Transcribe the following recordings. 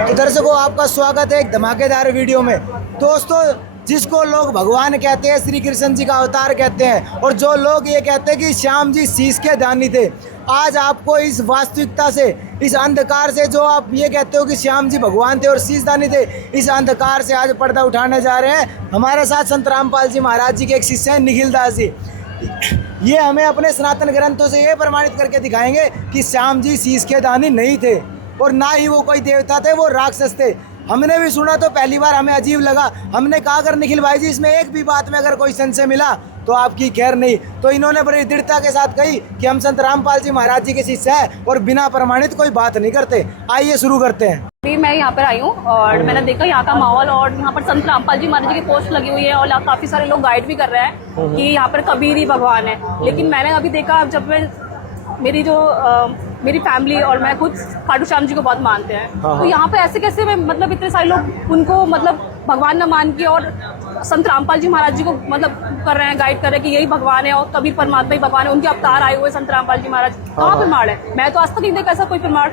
तो दर्शकों, आपका स्वागत है एक धमाकेदार वीडियो में। दोस्तों, जिसको लोग भगवान कहते हैं, श्री कृष्ण जी का अवतार कहते हैं, और जो लोग ये कहते हैं कि श्याम जी शीश के दानी थे, आज आपको इस वास्तविकता से, इस अंधकार से, जो आप ये कहते हो कि श्याम जी भगवान थे और शीश दानी थे, इस अंधकार से आज पर्दा उठाने जा रहे हैं। हमारे साथ संत रामपाल जी महाराज जी के एक शिष्य हैं निखिल दास जी। ये हमें अपने सनातन ग्रंथों से ये प्रमाणित करके दिखाएंगे कि श्याम जी शीश के दानी नहीं थे और ना ही वो कोई देवता थे, वो राक्षस थे। हमने भी सुना तो पहली बार हमें अजीब लगा। हमने कहा अगर निखिल भाई जी इसमें एक भी बात में अगर कोई संशय मिला तो आपकी खैर नहीं। तो इन्होंने बड़ी दृढ़ता के साथ कही कि हम संत रामपाल जी महाराज जी के शिष्य हैं और बिना प्रमाणित कोई बात नहीं करते। आइए शुरू करते हैं। अभी मैं यहाँ पर आई हूँ और मैंने देखा यहाँ का माहौल, और यहाँ पर संत रामपाल जी महाराज जी की पोस्ट लगी हुई है और काफी सारे लोग गाइड भी कर रहे हैं कि यहाँ पर कबीर ही भगवान है। लेकिन मैंने अभी देखा, जब मैं मेरी फैमिली और मैं खुद खाटू श्याम जी को बहुत मानते हैं, तो यहाँ पे ऐसे कैसे मतलब इतने सारे लोग उनको मतलब भगवान न मान के और संत रामपाल जी महाराज जी को मतलब कर रहे हैं, गाइड कर रहे हैं कि यही भगवान है और कबीर परमात्मा ही भगवान है, उनके अवतार आए हुए संत रामपाल जी महाराज। कहाँ प्रमाण है? मैं तो आज तक नहीं देखा ऐसा कोई प्रमाण।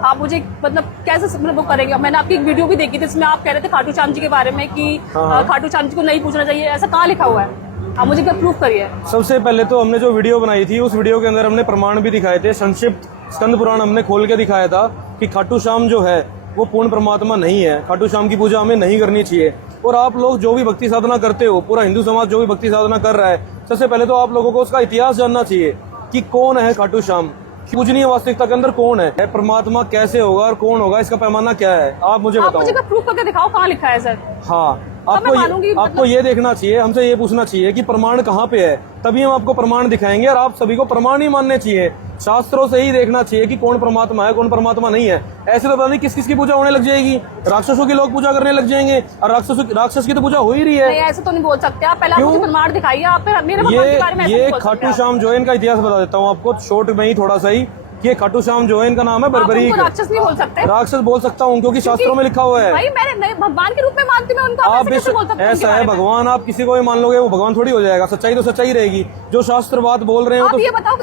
आप मुझे मतलब कैसे मतलब वो करेंगे? मैंने आपकी एक वीडियो भी देखी थी, जिसमें आप कह रहे थे खाटू श्याम जी के बारे में कि खाटू श्याम जी को नहीं पूछना चाहिए, ऐसा कहाँ लिखा हुआ है? आप मुझे क्या प्रूफ करिए। सबसे पहले तो हमने जो वीडियो बनाई थी, उस वीडियो के अंदर हमने प्रमाण भी दिखाए थे। संक्षिप्त स्कंद पुराण हमने खोल के दिखाया था कि खाटू श्याम जो है वो पूर्ण परमात्मा नहीं है। खाटू श्याम की पूजा हमें नहीं करनी चाहिए। और आप लोग जो भी भक्ति साधना करते हो, पूरा हिंदू समाज जो भी भक्ति साधना कर रहा है, सबसे पहले तो आप लोगों को उसका इतिहास जानना चाहिए कि कौन है खाटू श्याम, पूजनीय वास्तविकता के अंदर कौन है, परमात्मा कैसे होगा और कौन होगा, इसका पैमाना क्या है, आप मुझे बताओ। मुझे प्रूफ करके दिखाओ, कहाँ लिखा है सर? हाँ, आपको ये देखना चाहिए, हमसे ये पूछना चाहिए कि प्रमाण कहाँ पे है, तभी हम आपको प्रमाण दिखाएंगे। और आप सभी को प्रमाण ही मानने चाहिए, शास्त्रों से ही देखना चाहिए कि कौन परमात्मा है, कौन परमात्मा नहीं है। ऐसे तो पता नहीं किस किस की पूजा होने लग जाएगी, राक्षसों की लोग पूजा करने लग जाएंगे, और राक्षस की तो पूजा हो ही रही है। ऐसे तो नहीं बोल सकते आप, पहले मुझे प्रमाण दिखाइए। आप मेरे भगवान के बारे में ये खाटू श्याम जो है, इनका इतिहास बता देता हूँ आपको शॉर्ट में ही थोड़ा सा ही। ये खाटू श्याम जो है, इनका नाम है बर्बरीक। राक्षस नहीं बोल सकते? राक्षस बोल सकता हूँ क्योंकि शास्त्रों में लिखा हुआ है। भाई मैं भगवान के रूप में मानती हूँ उनको, आप ऐसे बोल सकते हैं? ऐसा है, भगवान आप किसी को भी मान लोगे वो भगवान थोड़ी हो जाएगा। सच्चाई तो सच्चाई रहेगी। जो शास्त्र बात बोल रहे हो, तो ये बताओ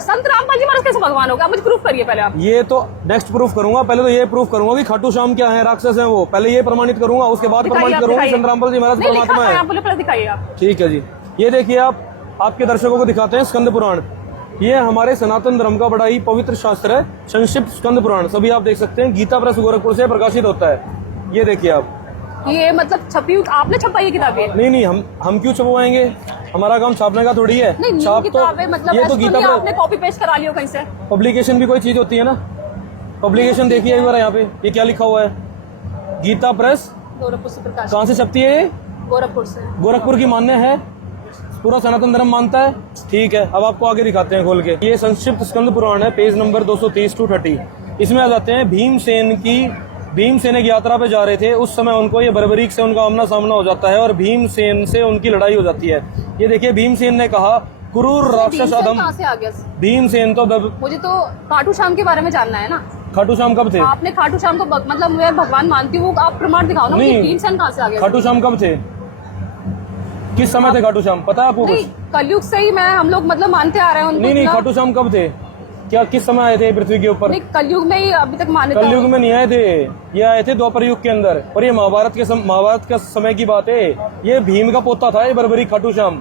संत रामपाल जी महाराज कैसे भगवान होगा? मुझे प्रूफ करिए पहले आप। ये तो नेक्स्ट प्रूफ करूंगा। पहले तो ये प्रूफ करूंगा कि खाटू श्याम क्या है, राक्षस है वो, पहले ये प्रमाणित करूंगा, उसके बाद प्रमाणित करूंगा संत रामपाल जी महाराज परमात्मा है। दिखाइए आप। ठीक है जी, ये देखिए आप आपके दर्शकों को दिखाते हैं स्कंद पुराण। ये हमारे सनातन धर्म का बड़ा ही पवित्र शास्त्र है, संक्षिप्त स्कंद पुराण। सभी आप देख सकते हैं, गीता प्रेस गोरखपुर से प्रकाशित होता है। ये देखिए आप, ये मतलब छपी, आपने छपाई है किताबें? नहीं, हम क्यों छपवाएंगे, हमारा काम छापने का थोड़ी है। छाप तो मतलब ये तो गीता प्रेस, आपने कॉपी पेस्ट करा लियो कहीं से? पब्लिकेशन भी कोई चीज होती है ना, पब्लिकेशन देखिए एक बार यहाँ पे, ये क्या लिखा हुआ है, गीता प्रेस गोरखपुर से प्रकाशित। कहाँ से छपती है? गोरखपुर से। गोरखपुर की मान्य है, पूरा सनातन धर्म मानता है। ठीक है, अब आपको आगे दिखाते हैं खोल के। ये संक्षिप्त स्कंद पुराण है, पेज नंबर 230-230। इसमें आ जाते हैं भीमसेन एक यात्रा पे जा रहे थे। उस समय उनको ये बर्बरीक से उनका आमना सामना हो जाता है और भीमसेन से उनकी लड़ाई हो जाती है। ये देखिए, भीमसेन ने कहा, क्रूर राक्षस अधम। कहाँ से आ गया भीमसेन? तो मुझे तो खाटू श्याम के बारे में जानना है ना। खाटू श्याम कब थे? आपने खाटू श्याम को मतलब मैं भगवान मानती हूँ, आप प्रमाण दिखाओ ना। भीमसेन कहाँ से आ गया? खाटू श्याम कब थे, किस समय थे खाटू श्याम, पता है आपको? कलयुग से ही हम लोग मतलब मानते आ रहे हैं उनको। नहीं, खाटू श्याम कब थे, क्या किस समय आए थे पृथ्वी के ऊपर? कलयुग में ही अभी तक माने। कलयुग में नहीं आए थे, ये आए थे द्वापर युग के अंदर। और ये महाभारत के समय की बात है। ये भीम का पोता था ये बर्बरीक खाटू श्याम।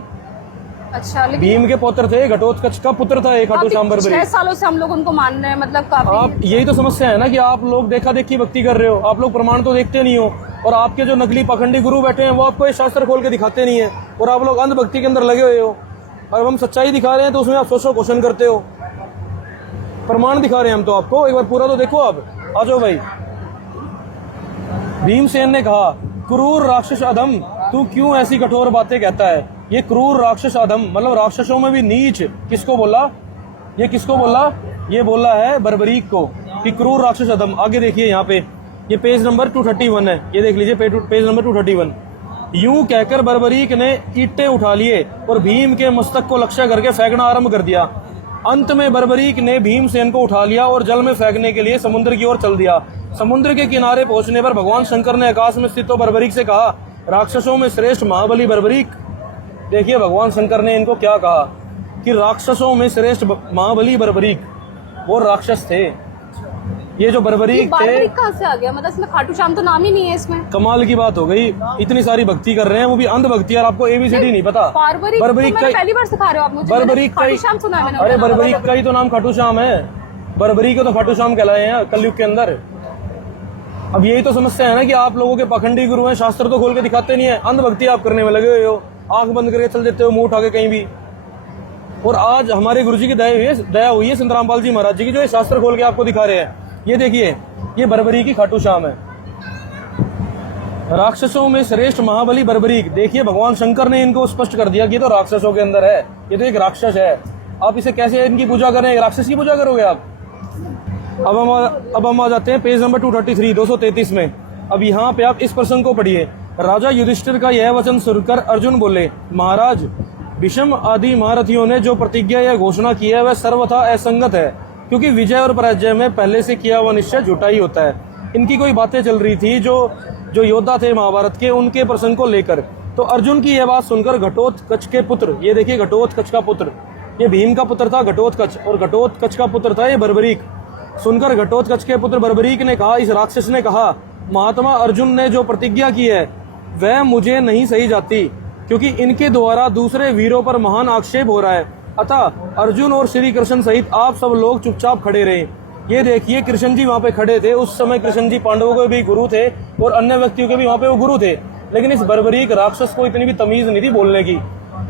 अच्छा, भीम के पुत्र थे, घटोत्कच का पुत्र था ये खाटू श्याम बर्बरीक। 6 सालों से हम लोग उनको मान रहे हैं, मतलब काफी। आप यही तो समस्या है ना कि आप लोग देखा देखी भक्ति कर रहे हो, आप लोग प्रमाण तो देखते नहीं हो। और आपके जो नकली पाखंडी गुरु बैठे हैं वो आपको ये शास्त्र खोल के दिखाते नहीं है, और आप लोग अंधभक्ति के अंदर लगे हुए हो। और हम सच्चाई दिखा रहे हैं तो उसमें आप सोचो क्वेश्चन करते हो। प्रमाण दिखा रहे हैं हम तो आपको, एक बार पूरा तो देखो आप। आ जाओ भाई। भीमसेन ने कहा, क्रूर राक्षस अधम, तू क्यों ऐसी कठोर बातें कहता है? ये क्रूर राक्षस अधम मतलब राक्षसों में भी नीच। किसको बोला? ये किसको बोला? ये बोला है बर्बरीक को कि क्रूर राक्षस अधम। आगे देखिए यहाँ पे, ये पेज नंबर 231 है, ये देख लीजिए पेज नंबर 231। यूं कहकर बर्बरीक ने ईंटें उठा लिए और भीम के मस्तक को लक्ष्य करके फेंकना आरंभ कर दिया। अंत में बर्बरीक ने भीमसेन को उठा लिया और जल में फेंकने के लिए समुद्र की ओर चल दिया। समुद्र के किनारे पहुंचने पर भगवान शंकर ने आकाश में स्थित बर्बरीक से कहा, राक्षसों में श्रेष्ठ महाबली बर्बरीक। देखिए भगवान शंकर ने इनको क्या कहा कि राक्षसों में श्रेष्ठ महाबली बर्बरीक, वो राक्षस थे। ये जो बर्बरीक थे, बारबरीक कहाँ से आ गया? मतलब इसमें खाटू श्याम तो नाम ही नहीं है इसमें। कमाल की बात हो गई, इतनी सारी भक्ति कर रहे हैं, वो भी अंध भक्ति, और आपको एबीसीडी नहीं पता। बारबरीक तो मैंने पहली बार सिखा रहे हो आप मुझे। बर्बरीक खाटू श्याम सुना है मैंने। अरे बर्बरीक का ही तो नाम खाटू श्याम है, बर्बरी को तो खाटू श्याम कहलाए हैं कलयुग के अंदर। अब यही तो समस्या है ना कि आप लोगों के पाखंडी गुरु हैं, शास्त्र तो खोल के दिखाते नहीं है, अंध भक्ति आप करने में लगे हुए हो, आंख बंद करके चल देते हो मुंह उठा के कहीं भी। और आज हमारे गुरुजी की दया हुई है संत रामपाल जी महाराज जी की, जो ये शास्त्र खोल के आपको दिखा रहे हैं। ये देखिए, ये बर्बरी की खाटू श्याम है। राक्षसों में श्रेष्ठ महाबली बर्बरीक। देखिए भगवान शंकर ने इनको स्पष्ट कर दिया कि ये तो राक्षसों के अंदर है, ये तो एक राक्षस है। आप इसे कैसे इनकी पूजा करें? राक्षस की पूजा करोगे आप? अब हम आ जाते हैं पेज नंबर 233 233 में। अब यहाँ पे आप इस प्रसंग को पढ़िए। राजा युधिष्ठिर का यह वचन सुनकर अर्जुन बोले, महाराज भीष्म आदि महारथियों ने जो प्रतिज्ञा या घोषणा की है वह सर्वथा असंगत है, क्योंकि विजय और पराजय में पहले से किया हुआ निश्चय झूठा ही होता है। इनकी कोई बातें चल रही थी जो योद्धा थे महाभारत के, उनके प्रसंग को लेकर। तो अर्जुन की यह बात सुनकर घटोत्कच के पुत्र, ये देखिए घटोत्कच का पुत्र, ये भीम का पुत्र था घटोत्कच, और घटोत्कच का पुत्र था ये बर्बरीक। सुनकर घटोत्कच के पुत्र बर्बरीक ने कहा, इस राक्षस ने कहा, महात्मा अर्जुन ने जो प्रतिज्ञा की है वह मुझे नहीं सही जाती, क्योंकि इनके द्वारा दूसरे वीरों पर महान आक्षेप हो रहा है। अतः अर्जुन और श्री कृष्ण सहित आप सब लोग चुपचाप खड़े रहे। ये देखिए कृष्ण जी वहाँ पे खड़े थे, उस समय कृष्ण जी पांडवों के भी गुरु थे और अन्य व्यक्तियों के भी वहाँ पे वो गुरु थे, लेकिन इस बर्बरीक राक्षस को इतनी भी तमीज नहीं थी बोलने की।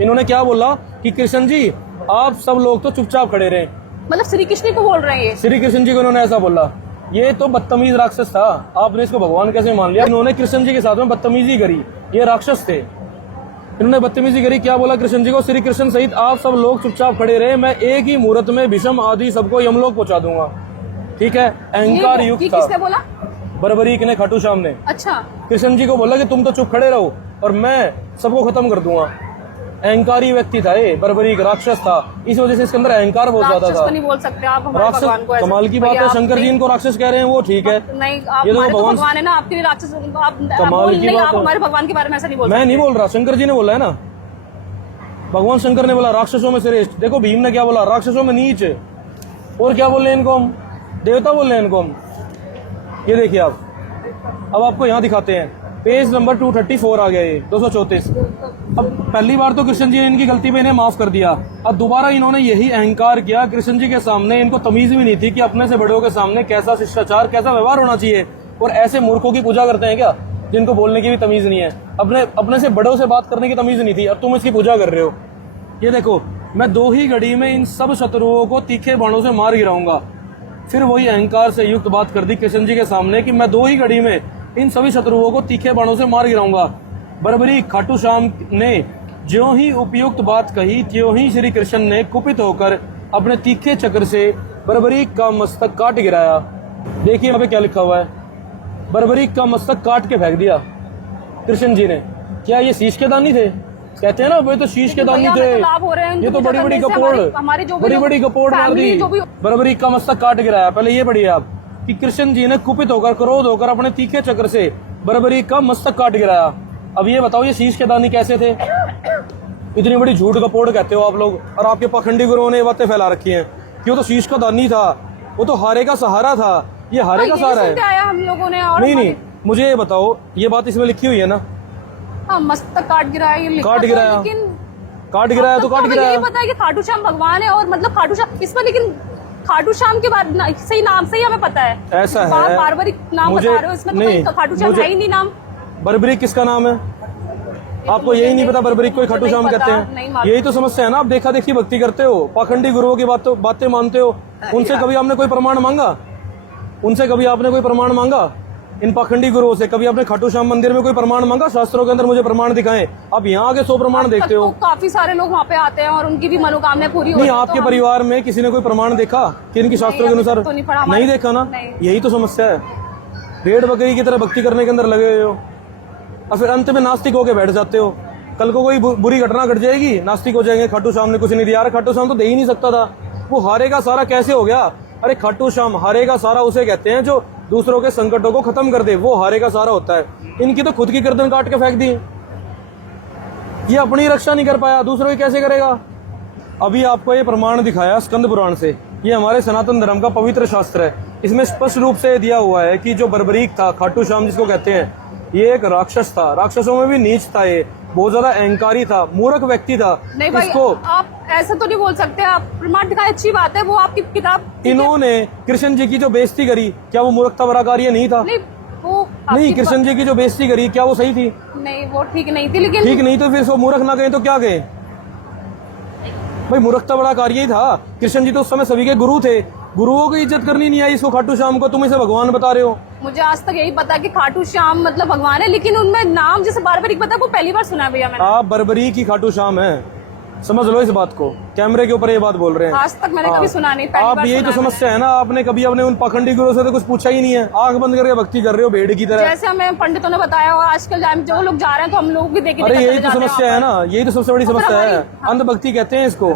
इन्होंने क्या बोला कि कृष्ण जी आप सब लोग तो चुपचाप खड़े रहे। मतलब श्री कृष्ण को बोल रहे हैं ये? श्री कृष्ण जी को इन्होंने ऐसा बोला। ये तो बदतमीज राक्षस था, आपने इसको भगवान कैसे मान लिया? इन्होंने कृष्ण जी के साथ में बदतमीजी करी, ये राक्षस थे, इन्होंने बदतमीजी करी। क्या बोला कृष्ण जी को? श्री कृष्ण सहित आप सब लोग चुपचाप खड़े रहे, मैं एक ही मुहूर्त में भीष्म आदि सबको यमलोक पहुंचा दूंगा। ठीक है, अहंकार युक्त था। किसने बोला? बर्बरीक ने, खाटू श्याम ने। अच्छा, कृष्ण जी को बोला कि तुम तो चुप खड़े रहो और मैं सबको खत्म कर दूंगा। अहंकारी व्यक्ति था ये, बर्बरीक राक्षस था, इस वजह से इसके अंदर अहंकार बहुत ज्यादा था। नहीं बोल सकते आप हमारे भगवान को ऐसे। कमाल की बात है, शंकर जी इनको राक्षस कह रहे हैं, वो ठीक है। नहीं, आप ये तो भगवान है ना, आपके लिए राक्षस। कमाल की बात, आप हमारे भगवान के बारे में ऐसा नहीं बोल। मैं नहीं बोल रहा, शंकर जी ने बोला है ना, भगवान शंकर ने बोला राक्षसों में श्रेष्ठ। देखो भीम ने क्या बोला, राक्षसों में नीच। और क्या बोल रहे हैं इनको हम? देवता बोल रहे हैं इनको हम। ये देखिए आप, अब आपको यहाँ दिखाते हैं, पेज नंबर 234 आ गया, ये 234। अब पहली बार तो कृष्ण जी ने इनकी गलती पे इन्हें माफ कर दिया, अब दोबारा इन्होंने यही अहंकार किया कृष्ण जी के सामने। इनको तमीज भी नहीं थी कि अपने से बड़ों के सामने कैसा शिष्टाचार, कैसा व्यवहार होना चाहिए। और ऐसे मूर्खों की पूजा करते हैं क्या, जिनको बोलने की भी तमीज नहीं है? अपने से बड़ों से बात करने की तमीज नहीं थी, अब तुम इसकी पूजा कर रहे हो। ये देखो, मैं 2 ही घड़ी में इन सब शत्रुओं को तीखे बाणों से मार गिराऊंगा। फिर वही अहंकार से युक्त बात कर दी कृष्ण जी के सामने कि मैं 2 ही घड़ी में इन सभी शत्रुओं को तीखे बाणों से मार गिराऊंगा। बर्बरीक खाटू श्याम ने ज्यों ही उपयुक्त बात कही, त्यों ही श्री कृष्ण ने कुपित होकर अपने तीखे चक्र से बर्बरीक का मस्तक काट गिराया। देखिए यहाँ पे क्या लिखा हुआ है, बर्बरीक का मस्तक काट के फेंक दिया कृष्ण जी ने। क्या ये शीश के दानी थे? कहते हैं ना वे तो शीश के दानी थे, ये तो बड़ी बड़ी कपोड़ मार दी, बर्बरीक का मस्तक काट गिराया। पहले ये पढ़िए आप कि कृष्ण जी ने कुपित होकर, क्रोध होकर अपने तीखे चक्र से बर्बरीक का मस्तक काट गिराया। अब ये बताओ ये शीश के दानी कैसे थे? इतनी बड़ी झूठ कपोड़ कहते हो आप लोग, और आपके पाखंडी गुरुओं ने ये बातें फैला रखी हैं कि वो तो शीश का दानी था, वो तो हारे का सहारा था। ये हारे का सहारा है हम लोगों ने। और नहीं, मुझे ये बताओ, ये बात इसमें लिखी हुई है ना? मस्तक काट गिराया, काट गिराया, लेकिन काट गिराया तो काट गिराया। ये पता है कि खाटू श्याम भगवान है, और मतलब खाटू श्याम इसमें, लेकिन खाटू श्याम के बाद सही नाम से ही हमें पता है। ऐसा है, बारबरीक नाम बता रहे हो, इसमें तो खाटू श्याम है ही नहीं नाम। बर्बरीक किसका नाम है? आपको यही नहीं पता बर्बरीक को खाटू श्याम कहते हैं? यही तो समस्या है ना, आप देखा देखी भक्ति करते हो, पाखंडी गुरुओं की बातें मानते हो। उनसे कभी आपने कोई प्रमाण मांगा? उनसे कभी आपने कोई प्रमाण मांगा? इन पाखंडी गुरुओं से कभी आपने खाटू श्याम मंदिर में कोई प्रमाण मांगा? शास्त्रों के अंदर मुझे प्रमाण दिखाएं। आप यहाँ आगे 100 प्रमाण देखते हो। काफी सारे लोग वहाँ पे आते हैं और उनकी भी मनोकामनाएं पूरी होती है। नहीं, आपके परिवार में किसी ने कोई प्रमाण देखा कि इनकी शास्त्रों के अनुसार? नहीं देखा ना, यही तो समस्या है। भेड़ बकरी की तरह भक्ति करने के अंदर लगे हुए हो और फिर अंत में नास्तिक होके बैठ जाते हो। कल को कोई बुरी घटना घट जाएगी, नास्तिक हो जाएंगे, खाटू श्याम ने कुछ नहीं दिया। खाटू श्याम तो दे ही नहीं सकता था, वो हारेगा सारा कैसे हो गया? अरे खाटू श्याम हारेगा सारा उसे कहते हैं जो दूसरों के संकटों को खत्म कर दे, वो हारेगा सारा होता है। इनकी तो खुद की गर्दन काट के फेंक दी, ये अपनी रक्षा नहीं कर पाया, दूसरों की कैसे करेगा? अभी आपको ये प्रमाण दिखाया स्कंद पुराण से, ये हमारे सनातन धर्म का पवित्र शास्त्र है। इसमें स्पष्ट रूप से दिया हुआ है कि जो बर्बरीक था, खाटू श्याम जिसको कहते हैं, ये एक राक्षस था, राक्षसों में भी नीच था, ये बहुत ज्यादा अहंकारी था, मूर्ख व्यक्ति था। नहीं भाई, इसको आप ऐसा तो नहीं बोल सकते। आप प्रमाण दिखाए, अच्छी बात है, वो आपकी किताब। इन्होंने कृष्ण जी की जो बेइज्जती करी, क्या वो मूर्खता भरा कार्य नहीं था? नहीं, वो नहीं, कृष्ण जी की जो बेइज्जती करी, क्या वो सही थी? नहीं, वो ठीक नहीं थी, लेकिन ठीक नहीं तो फिर इसको मूर्ख ना कहें तो क्या कहें? भाई मूर्खता बड़ा कार्य ही था। कृष्ण जी तो उस समय सभी के गुरु थे, गुरुओं की इज्जत करनी नहीं आई इसको खाटू श्याम को, तुम इसे भगवान बता रहे हो। मुझे आज तक यही पता कि खाटू श्याम मतलब भगवान है, लेकिन उनमें नाम जैसे बर्बरीक पता है, वो पहली बार सुना है भैया मैंने। आप बर्बरीक की खाटू श्याम है, समझ लो इस बात को। कैमरे के ऊपर ये बात बोल रहे हैं। आज तक मैंने कभी सुना नहीं, पहली आप बार यही सुना तो है समस्या है ना, आपने कभी अपने उन पाखंडी गुरुओं से तो कुछ पूछा ही नहीं है, आंख बंद करके भक्ति कर रहे हो भेड़ की मैंने। तरह। जैसे हमें पंडितों ने बताया, और आजकल जो लोग जा रहे हैं तो हम लोग भी देखे। अरे यही तो समस्या है ना, यही तो सबसे बड़ी समस्या है। अंधभक्ति कहते हैं इसको,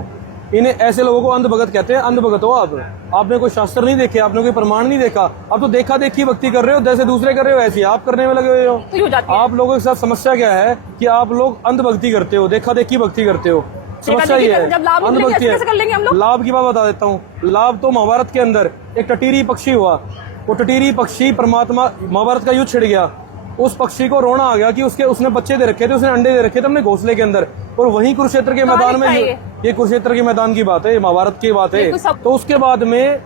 इन्हें ऐसे लोगों को अंधभगत कहते हैं। अंधभगत हो आप, आपने कोई शास्त्र नहीं देखे, आपने कोई प्रमाण नहीं देखा, आप तो देखा देखी भक्ति कर रहे हो, जैसे दूसरे कर रहे हो ऐसी आप करने में लगे हुए हो। तो हो जाती है। आप लोगों के साथ समस्या क्या है कि आप लोग अंधभक्ति करते हो, देखा देखी भक्ति करते हो। समस्या ये है, जब लाभ मिलेंगे, अंधभक्ति कैसे कर लेंगे हम है। लोग? लाभ की बात बता देता हूँ। लाभ तो महाभारत के अंदर एक टटीरी पक्षी हुआ, वो टटीरी पक्षी परमात्मा, महाभारत का युद्ध छिड़ गया, उस पक्षी को रोना आ गया कि उसने बच्चे दे रखे थे, उसने अंडे दे रखे थे अपने घोंसले के अंदर, और वहीं कुरुक्षेत्र के मैदान में, ये कुरुक्षेत्र के मैदान की बात है, महाभारत की बात है। तो उसके बाद में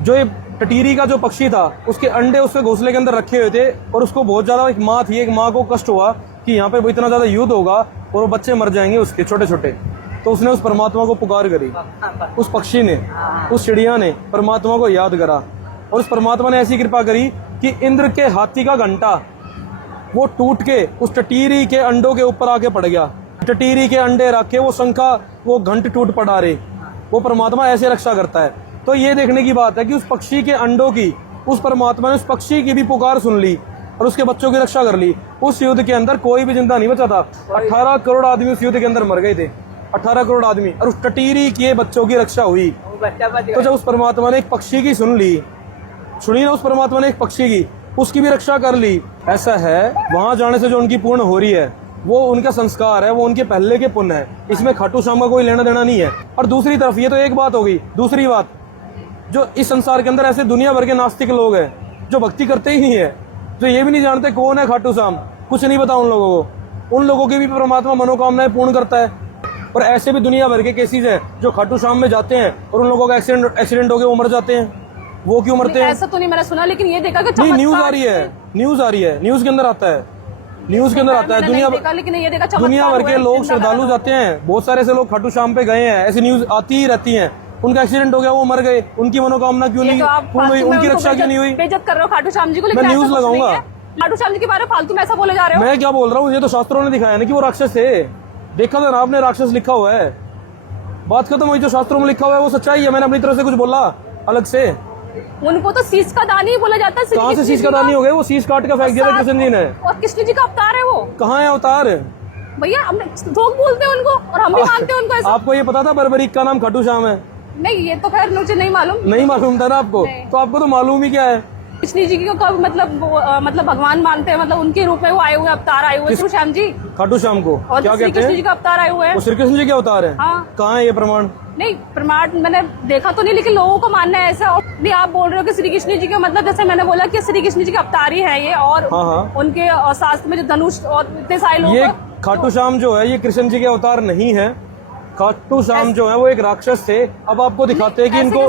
जो ये टटीरी का जो पक्षी था, उसके अंडे उसके घोंसले के अंदर रखे हुए थे, और उसको बहुत ज्यादा, एक माँ थी, एक माँ को कष्ट हुआ कि यहाँ पे इतना ज्यादा युद्ध होगा और वो बच्चे मर जाएंगे उसके छोटे छोटे। तो उसने उस परमात्मा को पुकार करी, उस पक्षी ने, उस चिड़िया ने परमात्मा को याद करा, और उस परमात्मा ने ऐसी कृपा करी कि इंद्र के हाथी का घंटा वो टूट के उस टटीरी के अंडों के ऊपर आके पड़ गया। टटीरी के अंडे रख के वो शंखा, वो घंट टूट पड़ा रे। वो परमात्मा ऐसे रक्षा करता है। तो ये देखने की बात है कि उस पक्षी के अंडों की उस परमात्मा ने उस पक्षी की भी पुकार सुन ली और उसके बच्चों की रक्षा कर ली। उस युद्ध के अंदर कोई भी जिंदा नहीं बचा था। 18 करोड़ आदमी उस युद्ध के अंदर मर गए थे, 18 करोड़ आदमी, और उस टटीरी के बच्चों की रक्षा हुई। तो जब उस परमात्मा ने एक पक्षी की सुन ली, सुनी ना, उस परमात्मा ने एक पक्षी की, उसकी भी रक्षा कर ली। ऐसा है, वहां जाने से जो उनकी पूर्ण हो रही है वो उनका संस्कार है, वो उनके पहले के पुण्य है, इसमें खाटू श्याम का कोई लेना देना नहीं है। और दूसरी तरफ, ये तो एक बात होगी, दूसरी बात, जो इस संसार के अंदर ऐसे दुनिया भर के नास्तिक लोग हैं जो भक्ति करते ही नहीं है, जो ये भी नहीं जानते कौन है खाटू श्याम, कुछ नहीं पता उन लोगों को, उन लोगों की भी परमात्मा मनोकामनाएं पूर्ण करता है। और ऐसे भी दुनिया भर के केसेस हैं जो खाटू श्याम में जाते हैं और उन लोगों का एक्सीडेंट हो गए वो मर जाते हैं। वो क्यों मरते हैं? ऐसा तो नहीं मैंने सुना, लेकिन ये देखा कि नहीं, न्यूज आ रही है, न्यूज आ रही है, न्यूज के अंदर आता है, न्यूज के अंदर आता है। दुनिया भर के लोग श्रद्धालु जाते हैं, बहुत सारे ऐसे लोग खाटू श्याम पे गए हैं, ऐसी न्यूज आती ही रहती है। उनका एक्सीडेंट हो गया, वो मर गए, उनकी मनोकामना क्यों नहीं पूर्ण हुई, उनकी रक्षा क्यों नहीं हुई? बेइज्जत कर रहे हो खाटू श्याम जी को। मैं न्यूज लगाऊंगा। खाटू श्याम जी के बारे में फालतू में ऐसा बोले जा रहे हो। मैं क्या बोल रहा हूँ, ये तो शास्त्रों ने दिखाया ना कि वो राक्षस थे। देखा था ना आपने, राक्षस लिखा हुआ है, बात खत्म हुई। जो शास्त्रों में लिखा हुआ है वो सच्चाई है, मैंने अपनी तरफ से कुछ बोला अलग से? उनको तो शीश का दानी ही बोला जाता है। कहाँ से शीश का दानी हो गए? वो शीश काट का फेंक दिया था कृष्ण जी ने। और कृष्ण जी का अवतार है वो। कहाँ है अवतार? भैया हम लोग बोलते हैं उनको और हम भी मानते हैं उनको। आपको ये पता था बर्बरीक का नाम खाटू श्याम है? नहीं, ये तो खैर मुझे नहीं मालूम। नहीं मालूम था ना आपको? तो आपको तो मालूम ही क्या है। कृष्ण जी को कब मतलब भगवान मानते हैं, मतलब उनके रूप में वो आए हुए, अवतार आए हुए श्री श्याम जी। खाटू श्याम को और क्या कहते हैं? कृष्ण जी का अवतार आए हुए हैं। वो श्री कृष्ण जी के अवतार है? हाँ। कहाँ है ये प्रमाण? नहीं, प्रमाण मैंने देखा तो नहीं, लेकिन लोगों को मानना है ऐसा। नहीं, आप बोल रहे हो कि श्री कृष्ण जी के, मतलब जैसे मैंने बोला कि श्री कृष्ण जी के अवतार ही है ये, और हाँ। उनके शास्त्र में जो धनुष और इतने सारे लोग, ये खाटू श्याम जो है ये कृष्ण जी के अवतार नहीं है। खाटू श्याम जो है वो एक राक्षस थे। अब आपको दिखाते हैं कि इनको,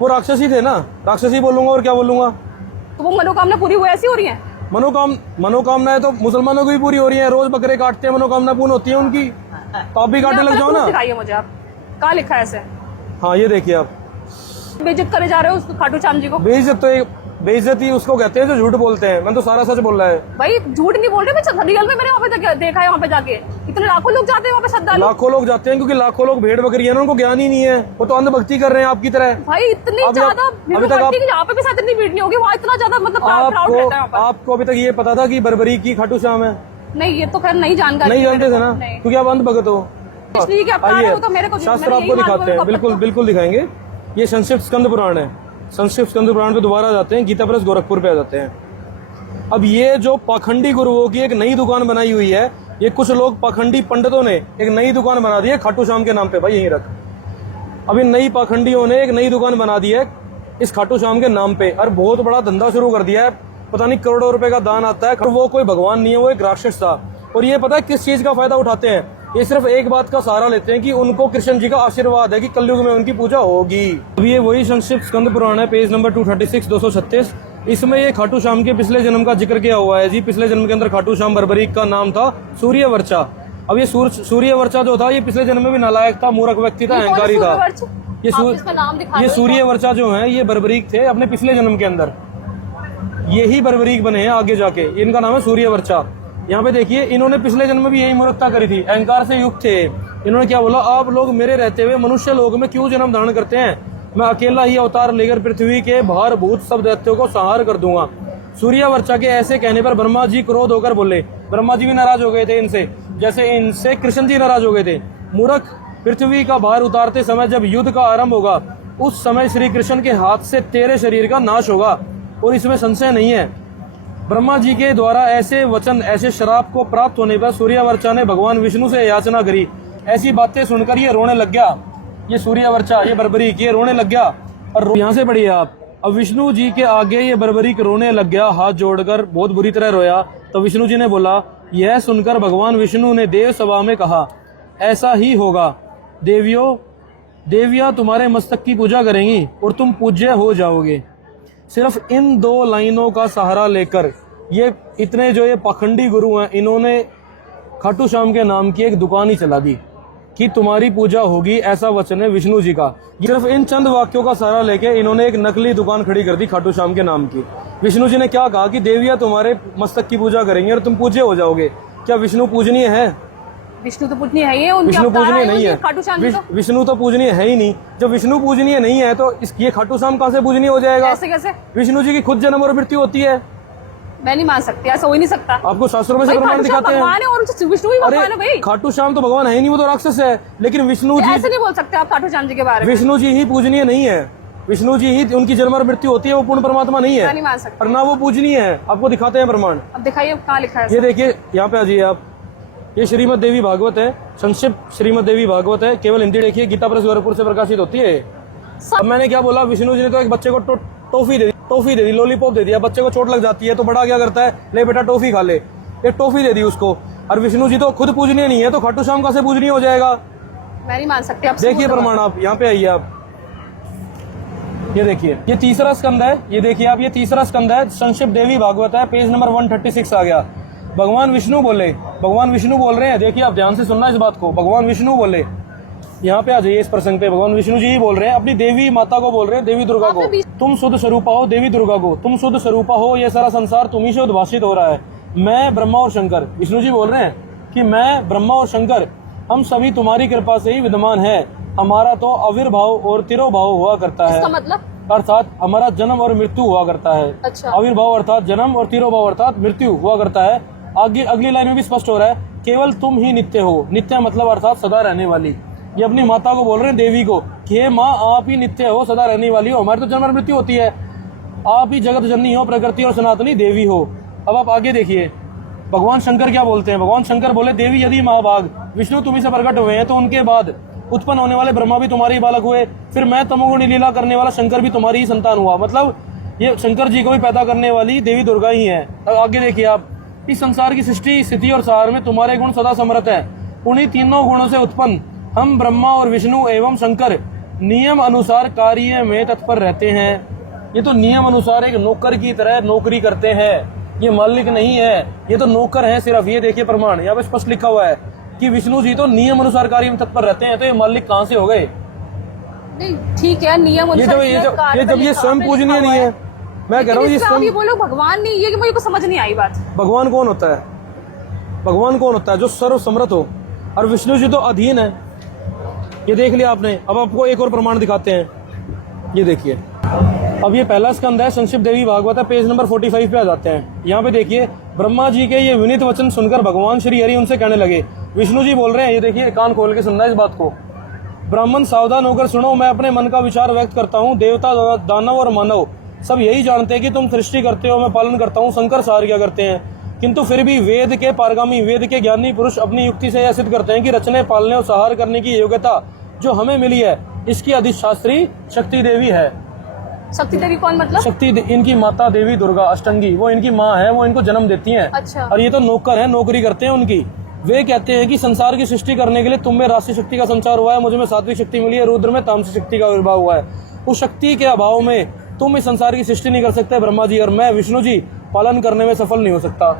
वो राक्षस ही थे ना, राक्षस ही बोलूंगा और क्या बोलूंगा। तो वो मनोकामना पूरी हुई ऐसी हो रही है? मनोकामनाएं तो मुसलमानों की भी पूरी हो रही है, रोज बकरे काटते हैं, मनोकामना पूर्ण होती है उनकी। तो आप भी काटने लग जाओ ना। दिखाइए मुझे, आप कहाँ लिखा है ऐसे? हाँ, ये देखिए आप बेइज्जत करे जा रहे हो उस खाटू श्याम जी को। बेइज्जत तो बेइज्जती उसको कहते हैं जो झूठ बोलते हैं। मैं तो सारा सच बोल रहा है भाई, झूठ नहीं बोल रहे, मैं रियल में मैंने वहाँ पे देखा है। वहाँ पे जाके इतने लाखों लोग जाते हैं वहाँ पे, श्रद्धालु लाखों लोग जाते हैं, क्योंकि लाखों लोग भेड़ बकरी है ना, उनको ज्ञान ही नहीं है, वो तो अंधभक्ति कर रहे हैं आपकी तरह। भाई इतनी ज्यादा अभी तक यहाँ पे भी शायद इतनी भीड़ नहीं होगी, वहाँ इतना ज्यादा मतलब क्राउड रहता है वहाँ पर। आपको अभी तक ये पता था कि बर्बरीक की खाटू श्याम है? नहीं, ये तो खैर नहीं जानकारी, नहीं जानते थे ना, क्योंकि आप अंधभक्त हो। आइए शास्त्र आपको दिखाते हैं, बिल्कुल बिल्कुल दिखाएंगे। ये संक्षिप्त स्कंद पुराण है। संक्षिप्त स्कंद पुराण पे दोबारा जाते हैं, गीता प्रेस गोरखपुर पे आ जाते हैं। अब ये जो पाखंडी गुरुओं की एक नई दुकान बनाई हुई है, ये कुछ लोग पाखंडी पंडितों ने एक नई दुकान बना दी है खाटू श्याम के नाम पे। भाई यहीं रख, अब इन नई पाखंडियों ने एक नई दुकान बना दी है इस खाटू श्याम के नाम पे और बहुत बड़ा धंधा शुरू कर दिया है। पता नहीं करोड़ों रुपए का दान आता है। और वो कोई भगवान नहीं है, वो एक राक्षस था। और ये पता है किस चीज का फायदा उठाते हैं? ये सिर्फ एक बात का सहारा लेते हैं कि उनको कृष्ण जी का आशीर्वाद है कि कलयुग में उनकी पूजा होगी। अब ये वही संक्षिप्त स्कंद पुराण है, पेज नंबर 236 236। इसमें ये खाटू श्याम के पिछले जन्म का जिक्र किया हुआ है जी। पिछले जन्म के अंदर खाटू श्याम बर्बरीक का नाम था सूर्यवर्चा। अब ये सूर्यवर्चा जो था ये पिछले जन्म में भी नालायक था, मूर्ख व्यक्ति था, अहंकारी था। ये सूर्यवर्चा जो है ये बर्बरीक थे अपने पिछले जन्म के अंदर, यही बर्बरीक बने हैं आगे जाके। इनका नाम है सूर्यवर्चा। यहाँ पे देखिए इन्होंने पिछले जन्म में भी यही मूर्खता करी थी, अहंकार से युक्त थे। इन्होंने क्या बोला, आप लोग मेरे रहते हुए मनुष्य लोक में क्यों जन्म धारण करते हैं? मैं अकेला ही अवतार लेकर पृथ्वी के भार भूत सब दैत्यों को संहार कर दूंगा। सूर्यवर्चा के ऐसे कहने पर ब्रह्मा जी क्रोध होकर बोले। ब्रह्मा जी भी नाराज हो गए थे इनसे, जैसे इनसे कृष्ण जी नाराज हो गए थे। मूर्ख, पृथ्वी का भार उतारते समय जब युद्ध का आरंभ होगा उस समय श्री कृष्ण के हाथ से तेरे शरीर का नाश होगा और इसमें संशय नहीं है। ब्रह्मा जी के द्वारा ऐसे वचन, ऐसे शराप को प्राप्त होने पर सूर्यवर्चा ने भगवान विष्णु से याचना करी। ऐसी बातें सुनकर ये रोने लग गया। ये सूर्यवर्चा, ये बर्बरीक, ये रोने लग गया। और यहाँ से पढ़िए आप। अब विष्णु जी के आगे ये बर्बरीक रोने लग गया, हाथ जोड़कर बहुत बुरी तरह रोया। तो विष्णु जी ने बोला, यह सुनकर भगवान विष्णु ने देव सभा में कहा, ऐसा ही होगा देवियां तुम्हारे मस्तक की पूजा करेंगी और तुम पूज्य हो जाओगे। सिर्फ इन दो लाइनों का सहारा लेकर ये इतने जो ये पाखंडी गुरु हैं, इन्होंने खाटू श्याम के नाम की एक दुकान ही चला दी कि तुम्हारी पूजा होगी, ऐसा वचन है विष्णु जी का। सिर्फ इन चंद वाक्यों का सहारा लेके इन्होंने एक नकली दुकान खड़ी कर दी खाटू श्याम के नाम की। विष्णु जी ने क्या कहा कि देवियां तुम्हारे मस्तक की पूजा करेंगी और तुम पूज्य हो जाओगे। क्या विष्णु पूजनीय है? विष्णु तो पूजनीय है ही, विष्णु पूजनीय नहीं है। खाटू श्याम जी तो विष्णु तो पूजनीय है ही नहीं। जब विष्णु पूजनीय नहीं है तो ये खाटू श्याम कहाँ से पूजनीय हो जाएगा? ऐसे कैसे? विष्णु जी की खुद जन्म और मृत्यु होती है। मैं नहीं मान सकती, ऐसा हो ही नहीं सकता। आपको शास्त्रों में से प्रमाण दिखाते हैं। भगवान है और विष्णु भी भगवान है भाई। खाटू श्याम तो भगवान है ही नहीं, वो तो राक्षस है। लेकिन विष्णु जी, ऐसे नहीं बोल सकते आप खाटू श्याम जी के बारे में। विष्णु जी ही पूजनीय नहीं है। विष्णु जी ही उनकी जन्म और मृत्यु होती है, वो पूर्ण परमात्मा नहीं है। नहीं मान सकते और ना वो पूजनीय है। आपको दिखाते हैं प्रमाण। अब दिखाइए कहाँ लिखा है। ये देखिए, यहाँ पे आ जाइए आप। ये श्रीमद देवी भागवत है, संक्षिप्त श्रीमद देवी भागवत है, केवल हिंदी देखिए, गीता प्रेस गोरखपुर से प्रकाशित होती है। अब मैंने क्या बोला, विष्णु जी ने तो एक बच्चे को टॉफी दे दी, लॉलीपॉप दे दिया। बच्चे को चोट लग जाती है तो बड़ा क्या करता है, ले बेटा टॉफी खा ले, एक टॉफी दे दी उसको। और विष्णु जी तो खुद पूजनीय नहीं है, तो खाटू श्याम कैसे पूजनीय हो जाएगा? मैं नहीं मान सकती। देखिए प्रमाण, आप यहाँ पे आइए। आप ये देखिए, ये तीसरा स्कंद है। ये देखिए आप, ये तीसरा स्कंद है, संक्षिप्त देवी भागवत है, पेज नंबर 136 आ गया। भगवान विष्णु बोले, भगवान विष्णु बोल रहे हैं। देखिए आप ध्यान से सुनना इस बात को। भगवान विष्णु बोले, यहाँ पे आ जाइए इस प्रसंग पे। भगवान विष्णु जी ही बोल रहे हैं, अपनी देवी माता को बोल रहे हैं, देवी दुर्गा को, तुम शुद्ध स्वरूपा हो। देवी दुर्गा को, तुम शुद्ध स्वरूपा हो, ये सारा संसार तुम्ही से उद्भाषित हो रहा है। मैं ब्रह्मा और शंकर, विष्णु जी बोल रहे हैं कि मैं ब्रह्मा और शंकर, हम सभी तुम्हारी कृपा से ही विद्यमान है। हमारा तो आविर्भाव और तिरोभाव हुआ करता है। इसका मतलब अर्थात हमारा जन्म और मृत्यु हुआ करता है। अच्छा। आविर्भाव अर्थात जन्म और तिरोभाव अर्थात मृत्यु हुआ करता है। आगे अगली लाइन में भी स्पष्ट हो रहा है, केवल तुम ही नित्य हो। नित्य मतलब अर्थात सदा रहने वाली। ये अपनी माता को बोल रहे हैं, देवी को, कि हे माँ, आप ही नित्य हो, सदा रहने वाली हो। हमारी तो जन्म और मृत्यु होती है, आप ही जगत जननी हो, प्रकृति और सनातनी देवी हो। अब आप आगे देखिए, भगवान शंकर क्या बोलते हैं। भगवान शंकर बोले, देवी यदि महाभाग, विष्णु तुम्ही से प्रकट हुए हैं, तो उनके बाद उत्पन्न होने वाले ब्रह्मा भी तुम्हारे ही बालक हुए। फिर मैं तमोगुणी लीला करने वाला शंकर भी तुम्हारी ही संतान हुआ। मतलब ये शंकर जी को भी पैदा करने वाली देवी दुर्गा ही है। अब आगे देखिए आप, इस संसार की सृष्टि, स्थिति और सार में तुम्हारे गुण सदा समर्थ है। उन्हीं तीनों गुणों से उत्पन्न हम ब्रह्मा और विष्णु एवं शंकर नियम अनुसार कार्य में तत्पर रहते हैं। ये तो नियम अनुसार एक नौकर की तरह नौकरी करते हैं। ये मालिक नहीं है, ये तो नौकर है सिर्फ। ये देखिए प्रमाण, यहाँ पे स्पष्ट लिखा हुआ है कि विष्णु जी तो नियम अनुसार कार्य में तत्पर रहते हैं। तो ये मालिक कहाँ से हो गए? नहीं ठीक है, नियम ये जब ये स्वयं पूजनीय नहीं है। मैं कह रहा हूँ ये स्वयं, बोलो भगवान नहीं, ये मुझे को समझ नहीं आई बात। भगवान कौन होता है? भगवान कौन होता है? जो सर्व समर्थ हो। और विष्णु जी तो अधीन है। ये देख लिया आपने। अब आपको एक और प्रमाण दिखाते हैं। ये देखिए, अब ये पहला स्कंद है, संक्षिप्त देवी भागवत है, पेज नंबर 45 पे आ जाते हैं। यहाँ पे देखिए, ब्रह्मा जी के ये विनीत वचन सुनकर भगवान श्री हरि उनसे कहने लगे। विष्णु जी बोल रहे हैं, ये देखिए, कान खोल के सुनना इस बात को। ब्राह्मण सावधान होकर सुनो, मैं अपने मन का विचार व्यक्त करता हूँ। देवता, दानव और मानव सब यही जानते हैं कि तुम सृष्टि करते हो, मैं पालन करता हूँ। शंकर सार क्या करते हैं, किंतु फिर भी वेद के पारगामी, वेद के ज्ञानी पुरुष अपनी युक्ति से यह सिद्ध करते हैं कि रचने, पालने और सहार करने की योग्यता जो हमें मिली है, इसकी अधिष्ठात्री शक्ति देवी है। शक्ति देवी कौन मतलब? शक्ति इनकी माता देवी दुर्गा अष्टंगी, वो इनकी माँ है, वो इनको जन्म देती हैं। अच्छा। और ये तो नौकर हैं, नौकरी करते हैं उनकी। वे कहते हैं कि संसार की सृष्टि करने के लिए तुम में राशि शक्ति का संचार हुआ है, मुझे में सात्विक शक्ति मिली है, रुद्र में तामसिक शक्ति का आविर्भाव हुआ है। उस शक्ति के अभाव में तुम इस संसार की सृष्टि नहीं कर सकते ब्रह्मा जी, और मैं विष्णु जी पालन करने में सफल नहीं हो सकता।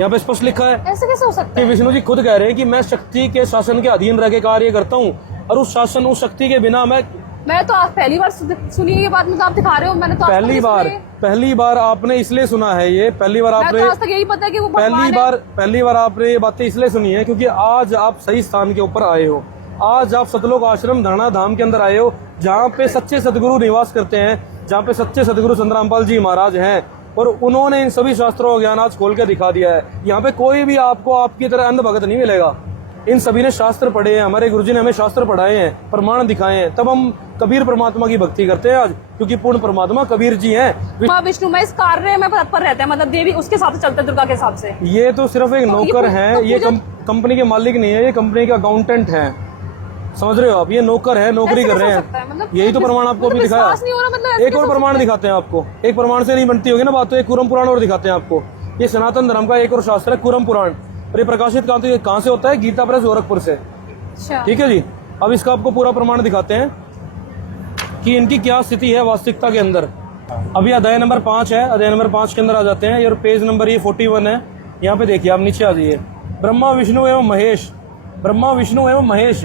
यहाँ पे स्पष्ट लिखा है। ऐसे कैसे हो सकता कि है? विष्णु जी खुद कह रहे हैं कि मैं शक्ति के शासन के अधीन रह के कार्य करता हूँ, और उस शासन उस शक्ति के बिना मैं तो आज पहली बार सुनी ये बात, मतलब आप दिखा रहे हो। मैंने तो आज तक नहीं सुनी। पहली बार आपने इसलिए सुना है, ये पहली बार आपने, मैं तो आज तक यही पता है कि वो भगवान पहली बार आपने ये बातें इसलिए सुनी है क्योंकि आज आप सही स्थान के ऊपर आए हो। आज आप सतलोक आश्रम धरना धाम के अंदर आए हो, जहाँ पे सच्चे सदगुरु निवास करते हैं, जहाँ पे सच्चे सदगुरु संतरामपाल जी महाराज हैं, और उन्होंने इन सभी शास्त्रों का ज्ञान आज खोल के दिखा दिया है। यहाँ पे कोई भी आपको आपकी तरह अंध भगत नहीं मिलेगा। इन सभी ने शास्त्र पढ़े हैं, हमारे गुरुजी ने हमें शास्त्र पढ़ाए हैं, प्रमाण दिखाए हैं, तब हम कबीर परमात्मा की भक्ति करते हैं आज, क्योंकि पूर्ण परमात्मा कबीर जी हैं। माँ विष्णु में इस कार्य में तत्पर रहते हैं, मतलब देवी उसके हिसाब से चलते हैं, दुर्गा के हिसाब से। ये तो सिर्फ एक नौकर हैं, ये कंपनी के मालिक नहीं है, ये कंपनी का अकाउंटेंट है, समझ रहे हो आप? ये नौकर है, नौकरी कर रहे हैं। मतलब यही तो प्रमाण आपको अभी दिखाया। एक और प्रमाण दिखाते हैं आपको। एक प्रमाण से नहीं बनती होगी ना बात, तो एक कूरम पुराण और दिखाते हैं आपको। ये सनातन धर्म का एक और शास्त्र है कूरम पुराण, और ये प्रकाशित कहाँ से होता है? गीता प्रेस गोरखपुर से। अच्छा। ठीक है जी। अब इसका आपको पूरा प्रमाण दिखाते हैं कि इनकी क्या स्थिति है वास्तविकता के अंदर। अभी अध्याय नंबर 5 है, अध्याय नंबर 5 के अंदर आ जाते हैं, और पेज नंबर ये 41 है। यहाँ पे देखिए, आप नीचे आ जाइए। ब्रह्मा विष्णु एवं महेश, ब्रह्मा विष्णु एवं महेश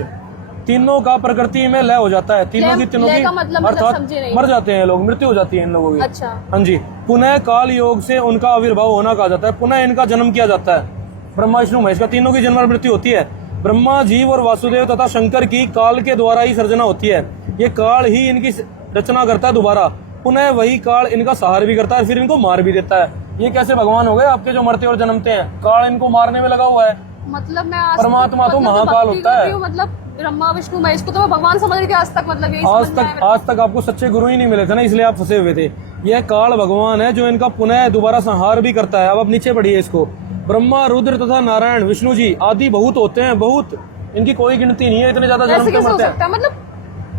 तीनों का प्रकृति में लय हो जाता है। तीनों की मतलब अर्थात मर जाते हैं लोग, मृत्यु हो जाती है इन लोगों की। अच्छा। हाँ जी। पुनः काल योग से उनका आविर्भाव होना कहा जाता है, पुनः इनका जन्म किया जाता है। ब्रह्मा विष्णु महेश का तीनों की जन्म और मृत्यु होती है। ब्रह्मा जीव और वासुदेव तथा शंकर की काल के द्वारा ही सर्जना होती है। ये काल ही इनकी रचना करता है दोबारा, पुनः वही काल इनका सहार भी करता है, फिर इनको मार भी देता है। ये कैसे भगवान हो गए आपके जो मरते और जन्मते हैं? काल इनको मारने में लगा हुआ है। मतलब मैं परमात्मा तो महाकाल होता है। मतलब ब्रह्मा विष्णु महेश को तो मैं भगवान समझ रही थी आज तक, मतलब आज तक आपको सच्चे गुरु ही नहीं मिले थे ना, इसलिए आप फंसे हुए थे। यह काल भगवान है जो इनका पुनः दोबारा संहार भी करता है। अब आप नीचे पढ़िए इसको। ब्रह्मा रुद्र तथा नारायण विष्णु जी आदि बहुत होते हैं, बहुत, इनकी कोई गिनती नहीं है, इतने ज्यादा जन्म के मरते हैं।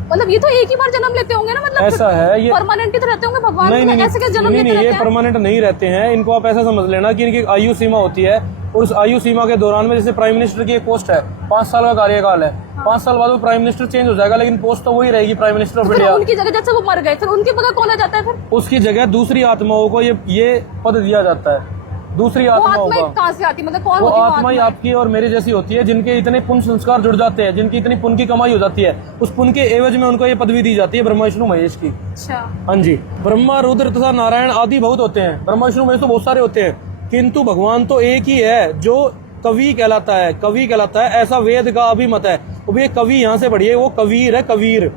मतलब ये तो एक ही बार जन्म लेते होंगे ना, मतलब ऐसा है, ये परमानेंट ही तो रहते होंगे भगवान। नहीं, ऐसे कैसे जन्म लेते ये परमानेंट नहीं रहते हैं। इनको आप ऐसा समझ लेना कि इनकी आयु सीमा होती है, और उस आयु सीमा के दौरान में, जैसे प्राइम मिनिस्टर की एक पोस्ट है, 5 साल का कार्यकाल है, 5 साल बाद वो प्राइम मिनिस्टर चेंज हो जाएगा, लेकिन पोस्ट तो वही रहेगी, प्राइम मिनिस्टर ऑफ इंडिया। उनकी जगह जैसे वो मर गए, फिर उनकी जगह कौन आ जाता है? फिर उसकी जगह दूसरी आत्माओं को ये पद दिया जाता है। दूसरी आत्माओं का कहाँ से आती है? मतलब कौन? वो आत्मा ही आपकी और मेरी जैसी होती है, जिनके इतने पुण्य संस्कार जुड़ जाते हैं, जिनकी इतनी पुण्य की कमाई हो जाती है, उस पुण्य के एवज में उनको ये पदवी दी जाती है ब्रह्मा विष्णु महेश की। अच्छा। हाँ जी। ब्रह्मा रुद्र तथा नारायण आदि बहुत होते हैं, ब्रह्मा विष्णु महेश तो बहुत सारे होते हैं, किंतु भगवान तो एक ही है जो कवि कहलाता है। कवि कहलाता है, ऐसा वेद का अभिमत है। अब ये कवि यहाँ से पढ़िए, वो कबीर है, कबीर।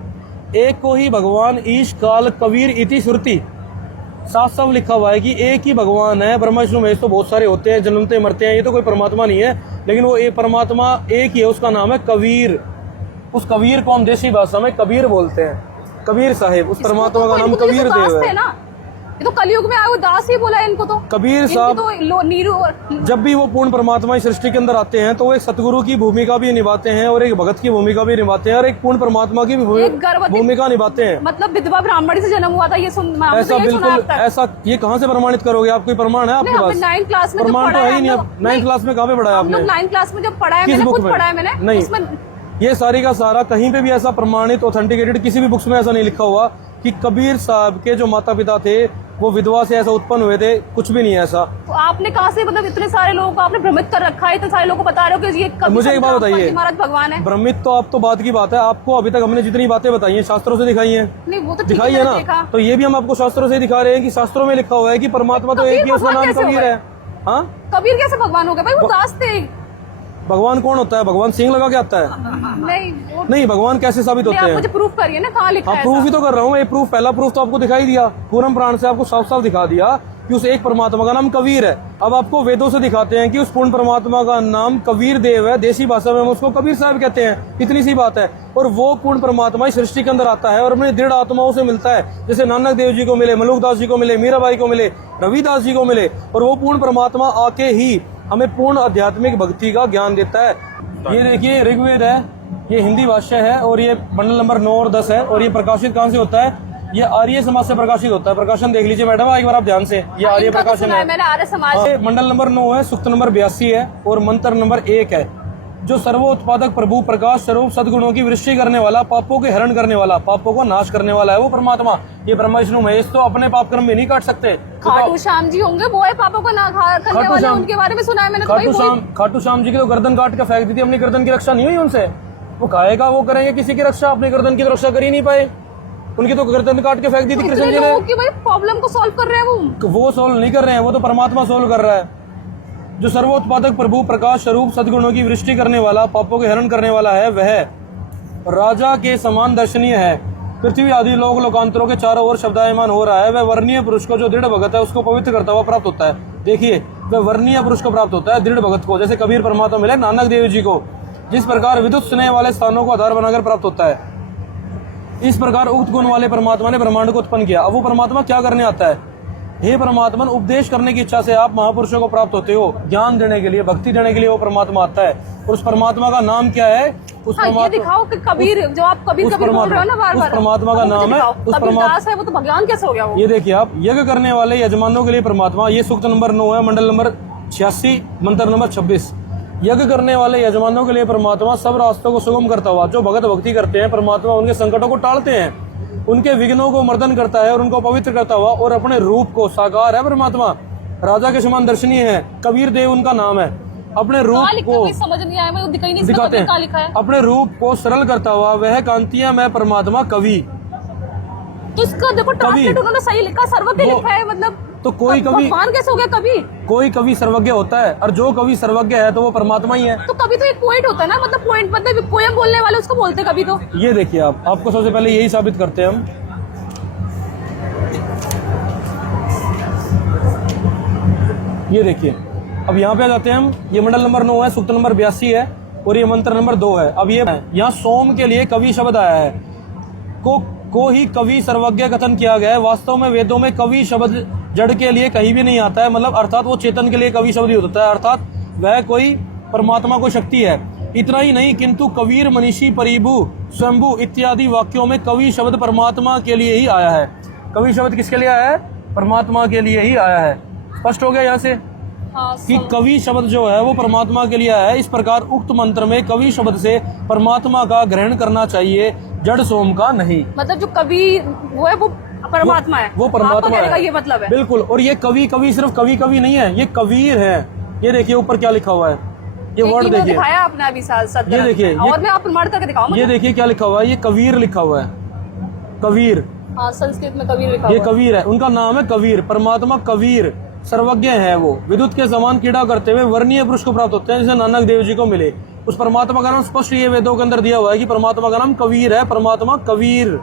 एक को ही भगवान ईश काल कबीर इति श्रुति, साफ साफ लिखा हुआ है कि एक ही भगवान है। ब्रह्मा विष्णु महेश तो बहुत सारे होते हैं, जन्मते मरते हैं, ये तो कोई परमात्मा नहीं है, लेकिन वो एक परमात्मा एक ही है, उसका नाम है कबीर। उस कबीर को हम देसी भाषा में कबीर बोलते हैं, कबीर साहिब। उस परमात्मा का नाम कबीर देव है। ये तो कलयुग में आए वो दास ही बोला है इनको तो। कबीर साहब जब भी वो पूर्ण परमात्मा की सृष्टि के अंदर आते हैं, तो वो एक सतगुरु की भूमिका भी निभाते हैं, और एक भगत की भूमिका भी निभाते हैं, और एक पूर्ण परमात्मा की भूमिका निभाते हैं। मतलब विधवा ब्राह्मणी से जन्म हुआ था, ये ऐसा बिल्कुल ऐसा, ये कहाँ से प्रमाणित करोगे? आप कोई प्रमाण है आपके पास? 9th क्लास में प्रमाण तो है ही नहीं। 9th क्लास में कहाँ पे पढ़ा है आपने? 9th क्लास में जब पढ़ा है, किस बुक में? पढ़ा है मैंने नहीं, ये सारी का सारा कहीं पे भी ऐसा प्रमाणित ऑथेंटिकेटेड किसी भी बुक्स में ऐसा नहीं लिखा हुआ कि कबीर साहब के जो माता पिता थे वो विधवा से ऐसा उत्पन्न हुए थे, कुछ भी नहीं है ऐसा। तो आपने कहाँ से, मतलब इतने सारे लोगों को आपने भ्रमित कर रखा है, इतने सारे लोगों को बता रहे हो कि ये कबीर, मुझे एक बात बताइए, महाराज भगवान है। भ्रमित तो आप तो बात की बात है, आपको अभी तक हमने जितनी बातें बताई हैं शास्त्रों से दिखाई है, नहीं वो तो दिखाई है ना, तो ये भी हम आपको शास्त्रों से दिखा रहे हैं कि शास्त्रों में लिखा हुआ है कि परमात्मा तो एक ही, उसका नाम कबीर है। हाँ, कबीर कैसे भगवान हो गए भाई? वो दास थे। भगवान कौन होता है? भगवान सिंह लगा के आता है? नहीं, भगवान कैसे साबित होते हैं? मुझे प्रूफ करिए ना, कहाँ लिखा है? प्रूफ ही तो कर रहा हूँ। एक प्रूफ, पहला प्रूफ तो आपको दिखाई दिया, पूरम प्राण से आपको साफ साफ दिखा दिया कि उस एक परमात्मा का नाम कबीर है। अब आपको वेदों से दिखाते हैं कि उस पूर्ण परमात्मा का नाम कबीर देव है, देसी भाषा में हम उसको कबीर साहब कहते हैं, इतनी सी बात है। और वो पूर्ण परमात्मा इस सृष्टि के अंदर आता है और अपने दृढ़ आत्माओं से मिलता है, जैसे नानक देव जी को मिले, मलुकदास जी को मिले, मीराबाई को मिले, रविदास जी को मिले, और वो पूर्ण परमात्मा आके ही हमें पूर्ण आध्यात्मिक भक्ति का ज्ञान देता है। ये देखिए ऋग्वेद है, ये हिंदी भाष्य है और ये बंडल नंबर 9 और 10 है। और ये प्रकाशित कहाँ से होता है? ये आर्य समाज से प्रकाशित होता है। प्रकाशन देख लीजिए मैडम एक बार आप ध्यान से, ये आर्य इनका तो प्रकाशन सुना है मैंने, आर्य समाज। हाँ, मंडल नंबर 9 है, सूक्त नंबर 82 है और मंत्र नंबर 1 है। जो सर्वोत्पादक प्रभु प्रकाश स्वरूप सद्गुणों की वृष्टि करने वाला, पापों के हरण करने वाला, पापों को नाश करने वाला है वो परमात्मा। ये ब्रह्मा विष्णु महेश तो अपने पाप कर्म में नहीं काट सकते। खाटू श्याम जी होंगे, वो है पापों को ना करने वाले, उनके बारे में सुना है मैंने। खाटू श्याम जी की तो गर्दन काट के फेंक दी थी, अपनी गर्दन की रक्षा नहीं हुई उनसे। वो काहेगा वो करेंगे किसी की रक्षा, अपनी गर्दन की तो रक्षा कर ही नहीं पाए। उनकी तो गर्दन काट के फेंक दी थी कृष्ण जी ने। प्रॉब्लम को सॉल्व कर रहे हैं वो सॉल्व नहीं कर रहे हैं, वो तो परमात्मा सॉल्व कर रहा है। जो सर्वोत्पादक प्रभु प्रकाश स्वरूप सद्गुणों की वृष्टि करने वाला, पापों के हरण करने वाला है, वह राजा के समान दर्शनीय है। पृथ्वी आदि लोक लोकांतरों के चारों ओर शब्दायमान हो रहा है। वह वर्णीय पुरुष को, जो दृढ़ भगत है, उसको पवित्र करता हुआ प्राप्त होता है। देखिए, वह वर्णीय पुरुष को प्राप्त होता है, दृढ़ भगत को, जैसे कबीर परमात्मा मिले नानक देव जी को। जिस प्रकार विद्युत स्नेह वाले स्थानों को आधार बनाकर प्राप्त होता है, इस प्रकार उक्त गुण वाले परमात्मा ने ब्रह्मांड को उत्पन्न किया। अब वो परमात्मा क्या करने आता है? हे परमात्मा, उपदेश करने की इच्छा से आप महापुरुषों को प्राप्त होते हो। ज्ञान देने के लिए, भक्ति देने के लिए वो परमात्मा आता है। और उस परमात्मा का नाम क्या है? उस ये दिखाओ कि कबीर, जो आप कबीर कबीर बोल रहे हो ना बार बार, उस परमात्मा का नाम है, उस परमात्मा है, वो तो भगवान कैसे हो गया वो? ये देखिए आप, यज्ञ करने वाले यजमानों के लिए परमात्मा। ये सूक्त नंबर 9 है, मंडल नंबर 86, मंत्र नंबर 26। यज्ञ करने वाले यजमानों के लिए परमात्मा सब रास्तों को सुगम करता हुआ, जो भगत भक्ति करते हैं, परमात्मा उनके संकटों को टालते हैं, उनके विघ्नों को मर्दन करता है और उनको पवित्र करता हुआ, और अपने रूप को साकार है परमात्मा, राजा के समान दर्शनीय है। कबीर देव उनका नाम है। अपने रूप को समझ नहीं आया, मैं दिखाई नहीं दिखाते हैं, अपने रूप को सरल करता हुआ वह कांतिया मैं परमात्मा कवि। तो इसका देखो ट्रांसलेट उन्होंने सही लिखा, सर्वज्ञ लिखा है, मतलब तो कोई कवि भगवान कैसे हो गया कवि? कोई कवि सर्वज्ञ होता है, और जो कवि सर्वज्ञ है तो वो परमात्मा ही है। तो कवि तो एक पोएट होता है ना, मतलब पोएट मतलब पोएम बोलने वाले उसको बोलते कवि। तो ये देखिए आपको सबसे पहले यही साबित करते हैं हम। ये देखिए, अब यहाँ पे आ जाते हैं हम। ये मंडल नंबर 9 है, सूक्त नंबर 82 है और ये मंत्र नंबर 2 है। अब ये यहाँ सोम के लिए कवि शब्द आया है, को ही कवि सर्वज्ञ कथन किया गया है। वास्तव में वेदों में कवि शब्द जड़ के लिए कहीं भी नहीं आता है, मतलब अर्थात वो चेतन के लिए कवि शब्द यूज होता है, अर्थात वह कोई परमात्मा को शक्ति है। इतना ही नहीं, किंतु कबीर, मनीषी, परिभु, स्वयंभू इत्यादि वाक्यों में कवि शब्द परमात्मा के लिए ही आया है। कवि शब्द किसके लिए आया है? परमात्मा के लिए ही आया है। स्पष्ट हो गया यहाँ से कि कवि शब्द जो है वो परमात्मा के लिए आया है। इस प्रकार उक्त मंत्र में कवि शब्द से परमात्मा का ग्रहण करना चाहिए, जड़ सोम का नहीं। मतलब जो कवि वो है वो परमात्मा है, वो परमात्मा है, ये मतलब है। बिल्कुल। और ये कवि सिर्फ कवि नहीं है, ये कबीर है। ये देखिए ऊपर क्या लिखा हुआ है, ये वर्ड देखिए, दिखाया आपने अभी ये देखिए, और मैं आप प्रमाण करके दिखाऊं। ये देखिए क्या लिखा हुआ है, ये कबीर लिखा हुआ है, कबीर। हाँ, संस्कृत में कबीर लिखा हुआ है। ये कबीर है, उनका नाम है कबीर। परमात्मा कबीर सर्वज्ञ है। वो विद्युत के समान क्रीड़ा करते हुए वर्णीय पुरुष को प्राप्त होते हैं, जिसे नानक देव जी को मिले। उस परमात्मा का नाम स्पष्ट ये वेदों के अंदर दिया हुआ है कि परमात्मा का नाम कबीर है, परमात्मा कबीर।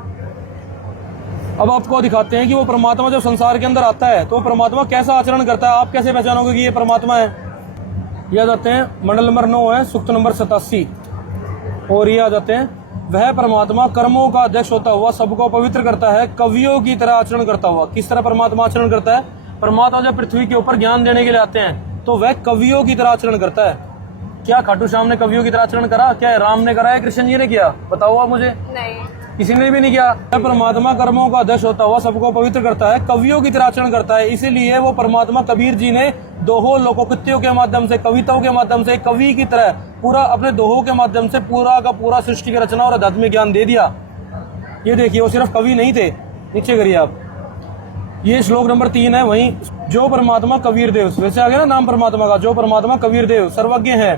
अब आपको दिखाते हैं कि वो परमात्मा जब संसार के अंदर आता है तो परमात्मा कैसा आचरण करता है। आप कैसे पहचानोगे कि ये परमात्मा है? ये आ जाते हैं मंडल नंबर 9 है, सूक्त नंबर 87 और ये आ जाते हैं, वह परमात्मा कर्मों का अध्यक्ष होता हुआ सबको पवित्र करता है, कवियों की तरह आचरण करता हुआ। किस तरह परमात्मा आचरण करता है? परमात्मा जब पृथ्वी के ऊपर ज्ञान देने के लिए आते हैं तो वह कवियों की तरह आचरण करता है। क्या खाटू श्याम ने कवियों की तरह आचरण करा? क्या राम ने करा है, कृष्ण जी ने किया? बताओ आप मुझे। नहीं, किसी ने भी नहीं किया। परमात्मा कर्मों का अध्यक्ष होता हुआ सबको पवित्र करता है, कवियों की तरह आचरण करता है। इसीलिए वो परमात्मा कबीर जी ने दोहों लोकोक्तियों के माध्यम से, कविताओं के माध्यम से कवि की तरह पूरा अपने दोहों के माध्यम से पूरा का पूरा सृष्टि की रचना और आध्यात्मिक ज्ञान दे दिया। ये देखिए, वो सिर्फ कवि नहीं थे। नीचे करिए आप, ये श्लोक नंबर 3 है। वहीं जो परमात्मा कबीर देव, वैसे आ गया ना नाम परमात्मा का, जो परमात्मा कबीर देव सर्वज्ञ है,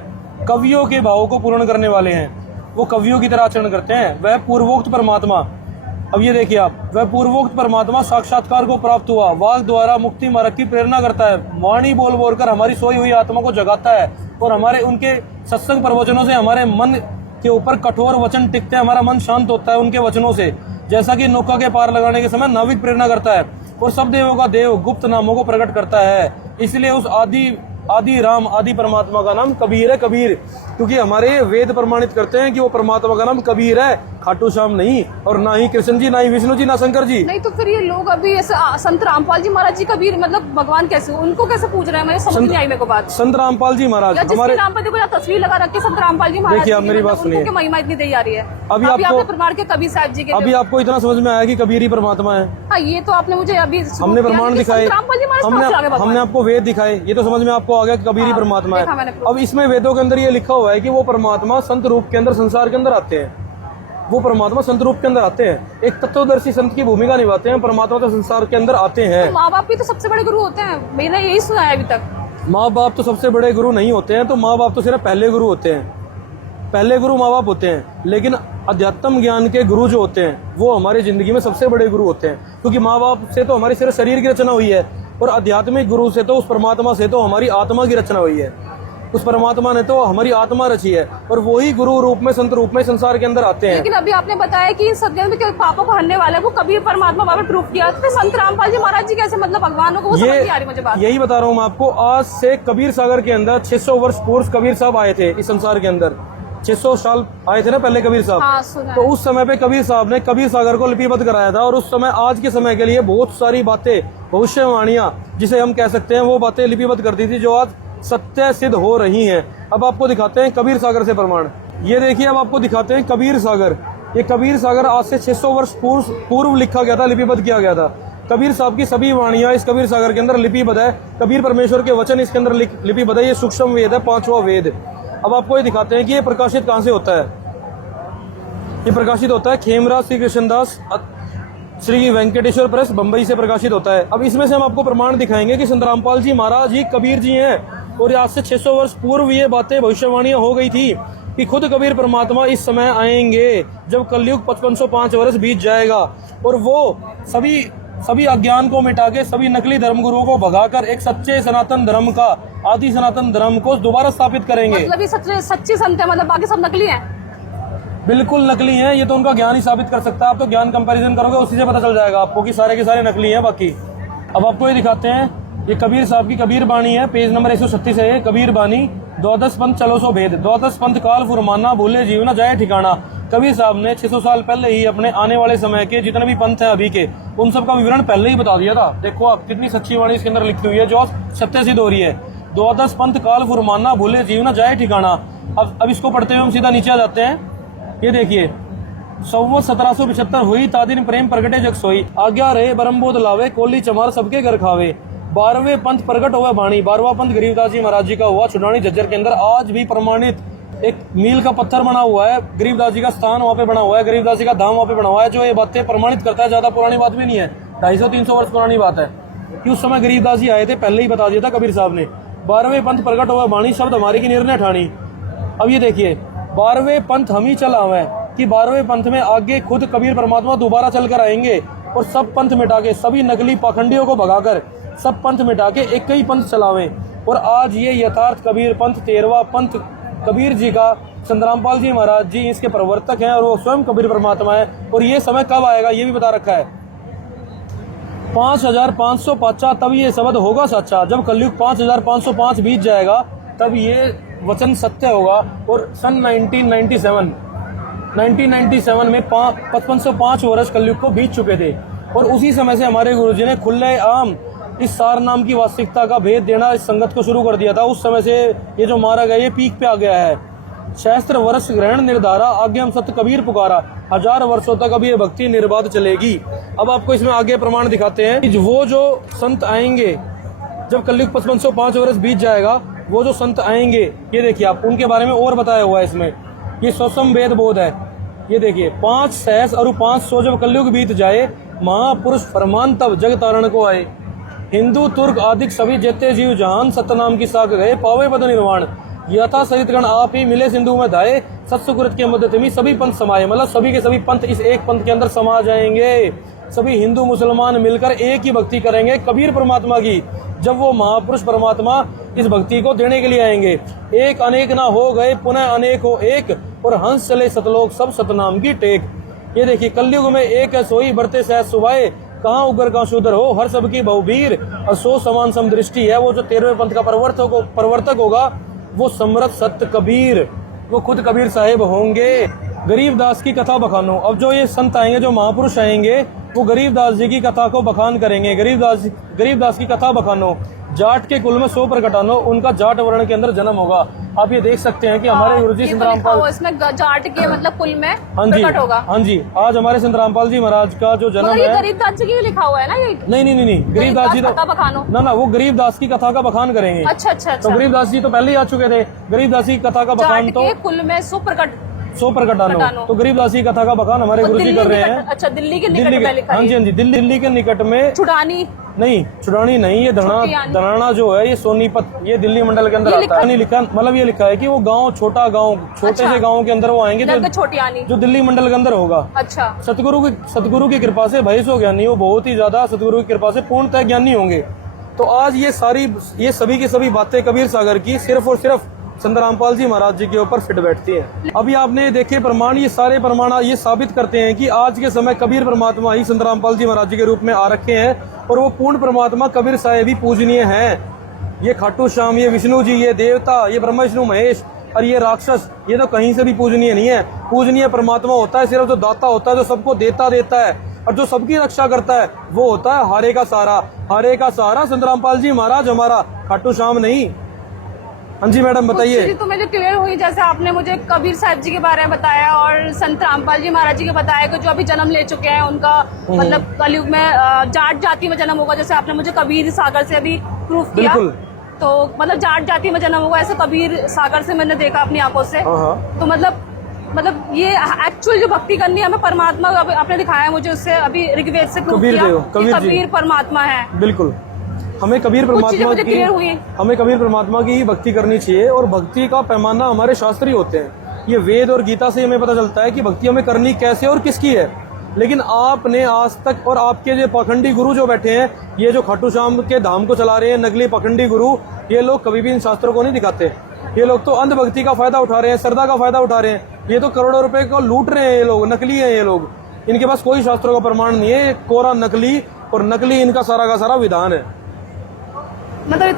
कवियों के भावों को पूर्ण करने वाले हैं, वो कवियों की तरह आचरण करते हैं। वह पूर्वोक्त परमात्मा, अब ये देखिए आप, वह पूर्वोक्त परमात्मा साक्षात्कार को प्राप्त हुआ, वाक द्वारा मुक्ति मार्ग की प्रेरणा करता है, वाणी बोल बोलकर हमारी सोई हुई आत्मा को जगाता है और हमारे उनके सत्संग प्रवचनों से हमारे मन के ऊपर कठोर वचन टिकते हैं, हमारा मन शांत होता है उनके वचनों से। जैसा कि नौका के पार लगाने के समय नाविक प्रेरणा करता है और सब देवों का देव गुप्त नामों को प्रकट करता है। इसलिए उस आदि आदि राम आदि परमात्मा का नाम कबीर है, कबीर, क्योंकि हमारे वेद प्रमाणित करते हैं कि वो परमात्मा का नाम कबीर है, खाटू श्याम नहीं, और ना ही कृष्ण जी, ना ही विष्णु जी, ना शंकर जी। नहीं तो फिर ये लोग अभी ऐसे संत रामपाल जी महाराज जी कबीर मतलब भगवान कैसे, उनको कैसे पूछ रहे हैं, मुझे समझ नहीं आई मेरे को बात। संत रामपाल जी महाराज हमारे नाम पर देखो यहाँ तस्वीर लगा रखी है संत रामपाल जी महाराज। देखिए आप मेरी बात सुनिए, महिमा इतनी दी जा रही है, अभी आपने प्रमाण के कबीर साहब जी के, अभी आपको इतना समझ में आया कि कबीर ही परमात्मा है। हाँ ये तो आपने मुझे अभी हमने प्रमाण दिखाए, हमने आपको वेद दिखाए, ये तो समझ में आपको आ गया कि कबीर ही परमात्मा है। अब इसमें वेदों के अंदर ये लिखा हुआ है कि वो परमात्मा संत रूप के अंदर संसार के अंदर आते हैं, वो परमात्मा संत रूप के अंदर आते हैं, एक तत्वदर्शी संत की भूमिका निभाते हैं, परमात्मा तो संसार के अंदर आते हैं। माँ बाप भी तो सबसे बड़े गुरु होते हैं, मैंने यही सुना है अभी तक। माँ बाप तो सबसे बड़े गुरु नहीं होते हैं, तो माँ बाप तो सिर्फ पहले गुरु होते हैं, पहले गुरु माँ बाप होते हैं, लेकिन अध्यात्म ज्ञान के गुरु जो होते हैं वो हमारी जिंदगी में सबसे बड़े गुरु होते हैं, क्योंकि माँ बाप से तो हमारी सिर्फ शरीर की रचना हुई है, और आध्यात्मिक गुरु से तो, उस परमात्मा से तो हमारी आत्मा की रचना हुई है, उस परमात्मा ने तो हमारी आत्मा रची है, और वही गुरु रूप में, संत रूप में संसार के अंदर आते हैं। लेकिन अभी आपने बताया कि सब में पापों को हरने वाले वो कबीर परमात्मा बाबा प्रूफ किया, तो संत रामपाल जी महाराज जी कैसे मतलब भगवानों को, वो समझ नहीं आ रही मुझे बात। यही बता रहा हूँ मैं आपको, आज से कबीर सागर के अंदर 600 वर्ष पूर्व कबीर साहब आए थे इस संसार के अंदर, 600 साल आए थे ना पहले कबीर साहब। हाँ, सुना तो है। उस समय पे कबीर साहब ने कबीर सागर को लिपिबद्ध कराया था, और उस समय आज के समय के लिए बहुत सारी बातें, भविष्यवाणियां जिसे हम कह सकते हैं, वो बातें लिपिबद्ध कर दी थी जो आज सत्य सिद्ध हो रही हैं। अब आपको दिखाते हैं कबीर सागर से प्रमाण। ये देखिए, अब आपको दिखाते हैं कबीर सागर। ये कबीर सागर आज से 600 वर्ष पूर्व लिखा गया था, लिपिबद्ध किया गया था। कबीर साहब की सभी वाणियां इस कबीर सागर के अंदर लिपिबद्ध है, कबीर परमेश्वर के वचन इसके अंदर लिपिबद्ध है। ये सूक्ष्म वेद है, 5वां वेद। अब आपको ये दिखाते हैं कि ये प्रकाशित कहाँ से होता है। ये प्रकाशित होता है खेमराज श्री कृष्णदास श्री वेंकटेश्वर प्रेस बंबई से प्रकाशित होता है। अब इसमें से हम आपको प्रमाण दिखाएंगे कि संत रामपाल जी महाराज ही कबीर जी हैं, और आज से 600 वर्ष पूर्व ये बातें भविष्यवाणियां हो गई थी कि खुद कबीर परमात्मा इस समय आएंगे जब कलयुग 5505 वर्ष बीत जाएगा, और वो सभी अज्ञान को मिटा के, सभी नकली धर्म गुरुओं को भगाकर एक सच्चे सनातन धर्म का, आदि सनातन धर्म को दोबारा स्थापित करेंगे। मतलब ये सच्ची संत है, मतलब बाकी सब नकली हैं? बिल्कुल नकली हैं, ये तो उनका ज्ञान ही साबित कर सकता है। आप तो ज्ञान कंपैरिजन करोगे, उसी से पता चल जाएगा आपको कि सारे के सारे नकली हैं बाकी। अब आपको ये दिखाते हैं, ये कबीर साहब की कबीर बाणी है, पेज नंबर 136 है। कबीर बाणी, द्वादश पंथ चलो सो भेद, द्वादश पंथ काल फुरमाना, भूले जीव न जाए ठिकाना। कबीर साहब ने 600 साल पहले ही अपने आने वाले समय के जितने भी पंथ हैं अभी के, उन सब का विवरण पहले ही बता दिया था। देखो आप, कितनी सच्ची वाणी इसके अंदर लिखी हुई है जो सत्य सिद्ध हो रही है। द्वादश पंथ काल फुरमाना, भूले जीव न जाए ठिकाना। अब इसको पढ़ते हुए हम सीधा नीचे आ जाते हैं। ये देखिए, 1775 हुई तादिन प्रेम प्रगटे जग सोई, आज्ञा रहे बरमबोध लावे, कोली चमार सबके घर खावे। 12वें पंथ प्रकट हुआ बाणी, 12वां पंथ गरीबदास जी महाराज जी का हुआ छुड़ानी झज्जर के अंदर। आज भी प्रमाणित एक मील का पत्थर बना हुआ है, गरीबदास जी का स्थान वहाँ पे बना हुआ है, गरीबदास जी का धाम वहाँ पे बना हुआ है, जो ये बातें प्रमाणित करता है। ज्यादा पुरानी बात भी नहीं है, 250-300 वर्ष पुरानी बात है कि उस समय गरीबदास जी आए थे, पहले ही बता दिया था कबीर साहब ने। 12वें पंथ प्रकट हुआ बाणी, शब्द हमारी की निर्णय ठानी। अब ये देखिए, 12वें पंथ हम ही चलावे कि 12वें पंथ में आगे खुद कबीर परमात्मा दोबारा चलकर आएंगे, और सब पंथ मिटा के, सभी नकली पाखंडियों को भगाकर, सब पंथ मिटा के एक ही पंथ चलावें। और आज ये यथार्थ कबीर पंथ, 13वां पंथ कबीर जी का, संत रामपाल जी महाराज जी इसके प्रवर्तक हैं, और वो स्वयं कबीर परमात्मा है। और ये समय कब आएगा ये भी बता रखा है, 5505 तब ये शब्द होगा सच्चा। जब कलयुग 5505 बीत जाएगा तब ये वचन सत्य होगा। और सन 1997 में 5505 वर्ष कलयुग को बीत चुके थे, और उसी समय से हमारे गुरुजी ने खुले आम इस सार नाम की वास्तविकता का भेद देना इस संगत को शुरू कर दिया था। उस समय से ये जो मारा गया, ये पीक पे आ गया है। सहस्त्र वर्ष ग्रहण निर्धारा, आगे हम सत्य कबीर पुकारा, 1000 वर्षों तक अब ये भक्ति निर्बाध चलेगी। अब आपको इसमें आगे प्रमाण दिखाते हैं कि वो जो संत आएंगे जब कलयुग 5505 वर्ष बीत जाएगा, वो जो संत आएंगे, ये देखिए आप, उनके बारे में और बताया हुआ है इसमें। ये सौसम वेद बोध है। ये देखिए, 5 सहस और 500 जब कलयुग बीत जाए, महापुरुष फरमान तब जग तारण को आए। हिंदू तुर्क आदिक सभी जेते जीव जहान, सतनाम की साख गए, पावे पद निर्वाण। यथा सरित गण आप ही मिले सिंधु में धाये, सत्सुकृत के मध्य तिमी सभी पंथ समाये। मतलब सभी के सभी पंथ इस एक पंथ के अंदर समा जाएंगे। सभी हिंदू मुसलमान मिलकर एक ही भक्ति करेंगे कबीर परमात्मा की, जब वो महापुरुष परमात्मा इस भक्ति को देने के लिए आएंगे। एक अनेक ना हो गए, पुनः अनेक हो एक, और हंस चले सतलोक सब सतनाम की टेक। ये देखिए, कलयुग में एक है सोई, बढ़ते सहज सुभाए, कहाँ उग्र कहाँ शूद्र हो, हर सबकी बहुवीर और सो समान समदृष्टि है। वो जो 13वें पंथ का प्रवर्तक होगा वो समरथ सत्य कबीर, वो खुद कबीर साहिब होंगे। गरीबदास की कथा बखानो। अब जो ये संत आएंगे, जो महापुरुष आएंगे, वो गरीबदास जी की कथा को बखान करेंगे। गरीबदास की कथा बखानो। जाट के कुल में 100 प्रकटानो, उनका जाट वर्ण के अंदर जन्म होगा। आप ये देख सकते हैं कि हमारे गुरुजी संत रामपाल, इसमें जाट के मतलब कुल में प्रकट होगा। हाँ जी, आज हमारे संत रामपाल जी महाराज का जो जन्म है, गरीबदास जी की लिखा हुआ है ना ये? नहीं, गरीबदास जी तो ना वो गरीबदास की कथा का बखान करेंगे। अच्छा। तो गरीबदास जी तो पहले ही आ चुके थे। गरीबदास की कथा का बखान तो कुल में 100 प्रकटानो, तो गरीबदास की कथा का बखान हमारे गुरुजी कर रहे हैं। अच्छा, दिल्ली के निकट में लिखा है। हाँ जी, दिल्ली के निकट में। छुड़ानी नहीं, ये धनाना जो है ये सोनीपत, ये दिल्ली मंडल के अंदर आता है। नहीं लिखा, मतलब ये लिखा है कि वो गांव, छोटा गांव, छोटे से गांव के अंदर वो आएंगे जो दिल्ली मंडल के अंदर होगा। अच्छा। सतगुरु की कृपा से भाई सो ज्ञानी, वो बहुत ही ज्यादा सतगुरु की कृपा से पूर्णतः ज्ञानी होंगे। तो आज ये सभी की सभी बातें कबीर सागर की सिर्फ और सिर्फ संत रामपाल जी महाराज जी के ऊपर फिट बैठती हैं। अभी आपने देखे प्रमाण, ये सारे प्रमाण ये साबित करते हैं कि आज के समय कबीर परमात्मा ही संत रामपाल जी महाराज जी के रूप में आ रखे हैं और वो पूर्ण परमात्मा कबीर साहिब ही पूजनीय हैं। ये खाटू श्याम, ये विष्णु जी, ये देवता, ये ब्रह्मा विष्णु महेश और ये राक्षस, ये तो कहीं से भी पूजनीय नहीं है। पूजनीय परमात्मा होता है सिर्फ जो दाता होता है, जो सबको देता है और जो सबकी रक्षा करता है, वो होता है हारे का सहारा संत रामपाल जी महाराज, हमारा खाटू श्याम नहीं। हाँ जी मैडम बताइए। तो मुझे क्लियर हुई, जैसे आपने मुझे कबीर साहब जी के बारे में बताया और संत रामपाल जी महाराज जी के बताया कि जो अभी जन्म ले चुके हैं उनका मतलब कलयुग में जाट जाति में जन्म होगा। जैसे आपने मुझे कबीर सागर से अभी प्रूफ किया, तो मतलब जाट जाति में जन्म होगा, ऐसे कबीर सागर से मैंने देखा अपनी आंखों से। तो मतलब ये एक्चुअल जो भक्ति करनी है हमें परमात्मा, आपने दिखाया मुझे उससे अभी ऋग्वेद से प्रूफ किया कबीर परमात्मा है। बिल्कुल, हमें कबीर परमात्मा की ही भक्ति करनी चाहिए और भक्ति का पैमाना हमारे शास्त्र ही होते हैं। ये वेद और गीता से हमें पता चलता है कि भक्ति हमें करनी कैसे और किसकी है। लेकिन आपने आज तक, और आपके जो पाखंडी गुरु जो बैठे हैं, ये जो खाटू श्याम के धाम को चला रहे हैं, नकली पाखंडी गुरु, ये लोग कभी भी इन शास्त्रों को नहीं दिखाते। ये लोग तो अंधभक्ति का फायदा उठा रहे हैं, श्रद्धा का फायदा उठा रहे हैं। ये तो करोड़ों रुपए को लूट रहे हैं, ये लोग नकली है। ये लोग, इनके पास कोई शास्त्रों का प्रमाण नहीं है, कोरा नकली, और नकली इनका सारा का सारा विधान है। मतलब आप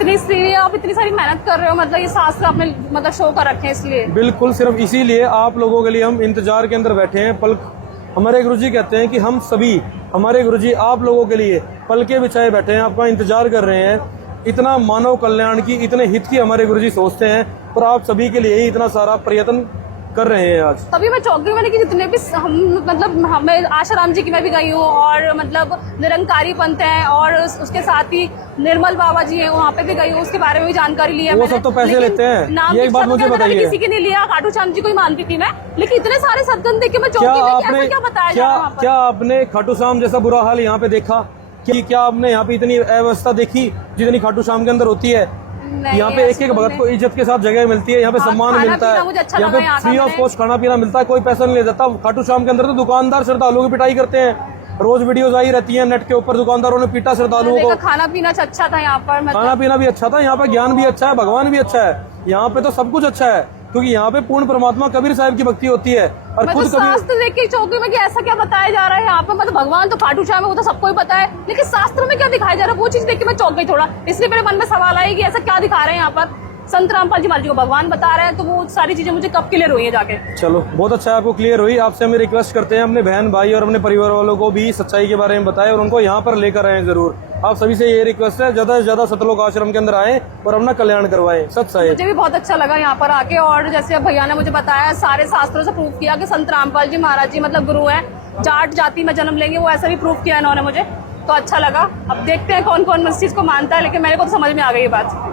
इतनी सारी मेहनत कर रहे हो, मतलब ये शास्त्र आपने मतलब शो कर रखे हैं इसलिए? बिल्कुल, सिर्फ इसीलिए आप लोगों के लिए हम इंतजार के अंदर बैठे हैं। पलक, हमारे गुरुजी कहते हैं कि हम सभी, हमारे गुरुजी आप लोगों के लिए पलके बिछाए बैठे हैं, आपका इंतजार कर रहे हैं। इतना मानव कल्याण की, इतने हित की हमारे गुरुजी सोचते हैं और आप सभी के लिए ही इतना सारा प्रयत्न कर रहे हैं आज। तभी मैं चौक गई, मैंने कि जितने भी हम मतलब हमें आशाराम जी की मैं भी गई हूँ और मतलब निरंकारी पंथ है और उसके साथ ही निर्मल बाबा जी हैं, वहाँ पे भी गई हूँ, उसके बारे में भी जानकारी लिया। वो सब तो पैसे लेते हैं। ये एक बात मुझे बताइए, किसी के नहीं लिया, खाटू श्याम जी को ही मानती थी मैं, लेकिन इतने सारे सदगंध देख के मैं चौक गई। क्या बताया जा रहा है? क्या आपने खाटू श्याम जैसा बुरा हाल यहाँ पे देखा? कि क्या आपने यहाँ पे इतनी अव्यवस्था देखी जितनी खाटू श्याम के अंदर होती है? यहाँ पे एक भगत को इज्जत के साथ जगह मिलती है, यहाँ पे सम्मान मिलता है, यहाँ पे फ्री ऑफ कॉस्ट खाना पीना मिलता है, कोई पैसा नहीं ले जाता। खाटू श्याम के अंदर तो दुकानदार श्रद्धालुओं की पिटाई करते हैं, रोज वीडियोस आई रहती हैं नेट के ऊपर, दुकानदारों ने पीटा श्रद्धालुओं को। खाना पीना अच्छा था यहाँ पर, खाना पीना भी अच्छा था, यहाँ पे ज्ञान भी अच्छा है, भगवान भी अच्छा है, यहाँ पे तो सब कुछ अच्छा है, क्योंकि यहाँ पे पूर्ण परमात्मा कबीर साहिब की भक्ति होती है। और खुद शास्त्र देख के चौकी में कि ऐसा क्या बताया जा रहा है यहाँ पे, मतलब भगवान तो खाटू श्याम है, वो तो सबको ही पता है, लेकिन शास्त्र में क्या दिखाया जा रहा है वो चीज देख के मैं चौक गई थोड़ा। इसलिए मेरे मन में सवाल आया कि ऐसा क्या दिखा रहे हैं यहाँ पर। संत रामपाल जी महाराज जी को भगवान बता रहे हैं, तो वो सारी चीजें मुझे कब क्लियर हुई है जाके। चलो बहुत अच्छा है, आपको क्लियर हुई। आपसे हम रिक्वेस्ट करते हैं अपने बहन भाई और अपने परिवार वालों को भी सच्चाई के बारे में बताएं और उनको यहाँ पर लेकर आए जरूर। आप सभी से ये रिक्वेस्ट है, ज्यादा से ज्यादा सतलोक आश्रम के अंदर आए और अपना कल्याण करवाएं। सच्चाई मुझे भी बहुत अच्छा लगा यहाँ पर आके, और जैसे भैया ने मुझे बताया, सारे शास्त्रों से प्रूफ किया कि संत रामपाल जी महाराज जी मतलब गुरु है, जाट जाति में जन्म लेंगे, वो ऐसा भी प्रूफ किया इन्होंने मुझे, तो अच्छा लगा। अब देखते हैं कौन कौन इस चीज को मानता है, लेकिन मेरे को तो समझ में आ गई ये बात।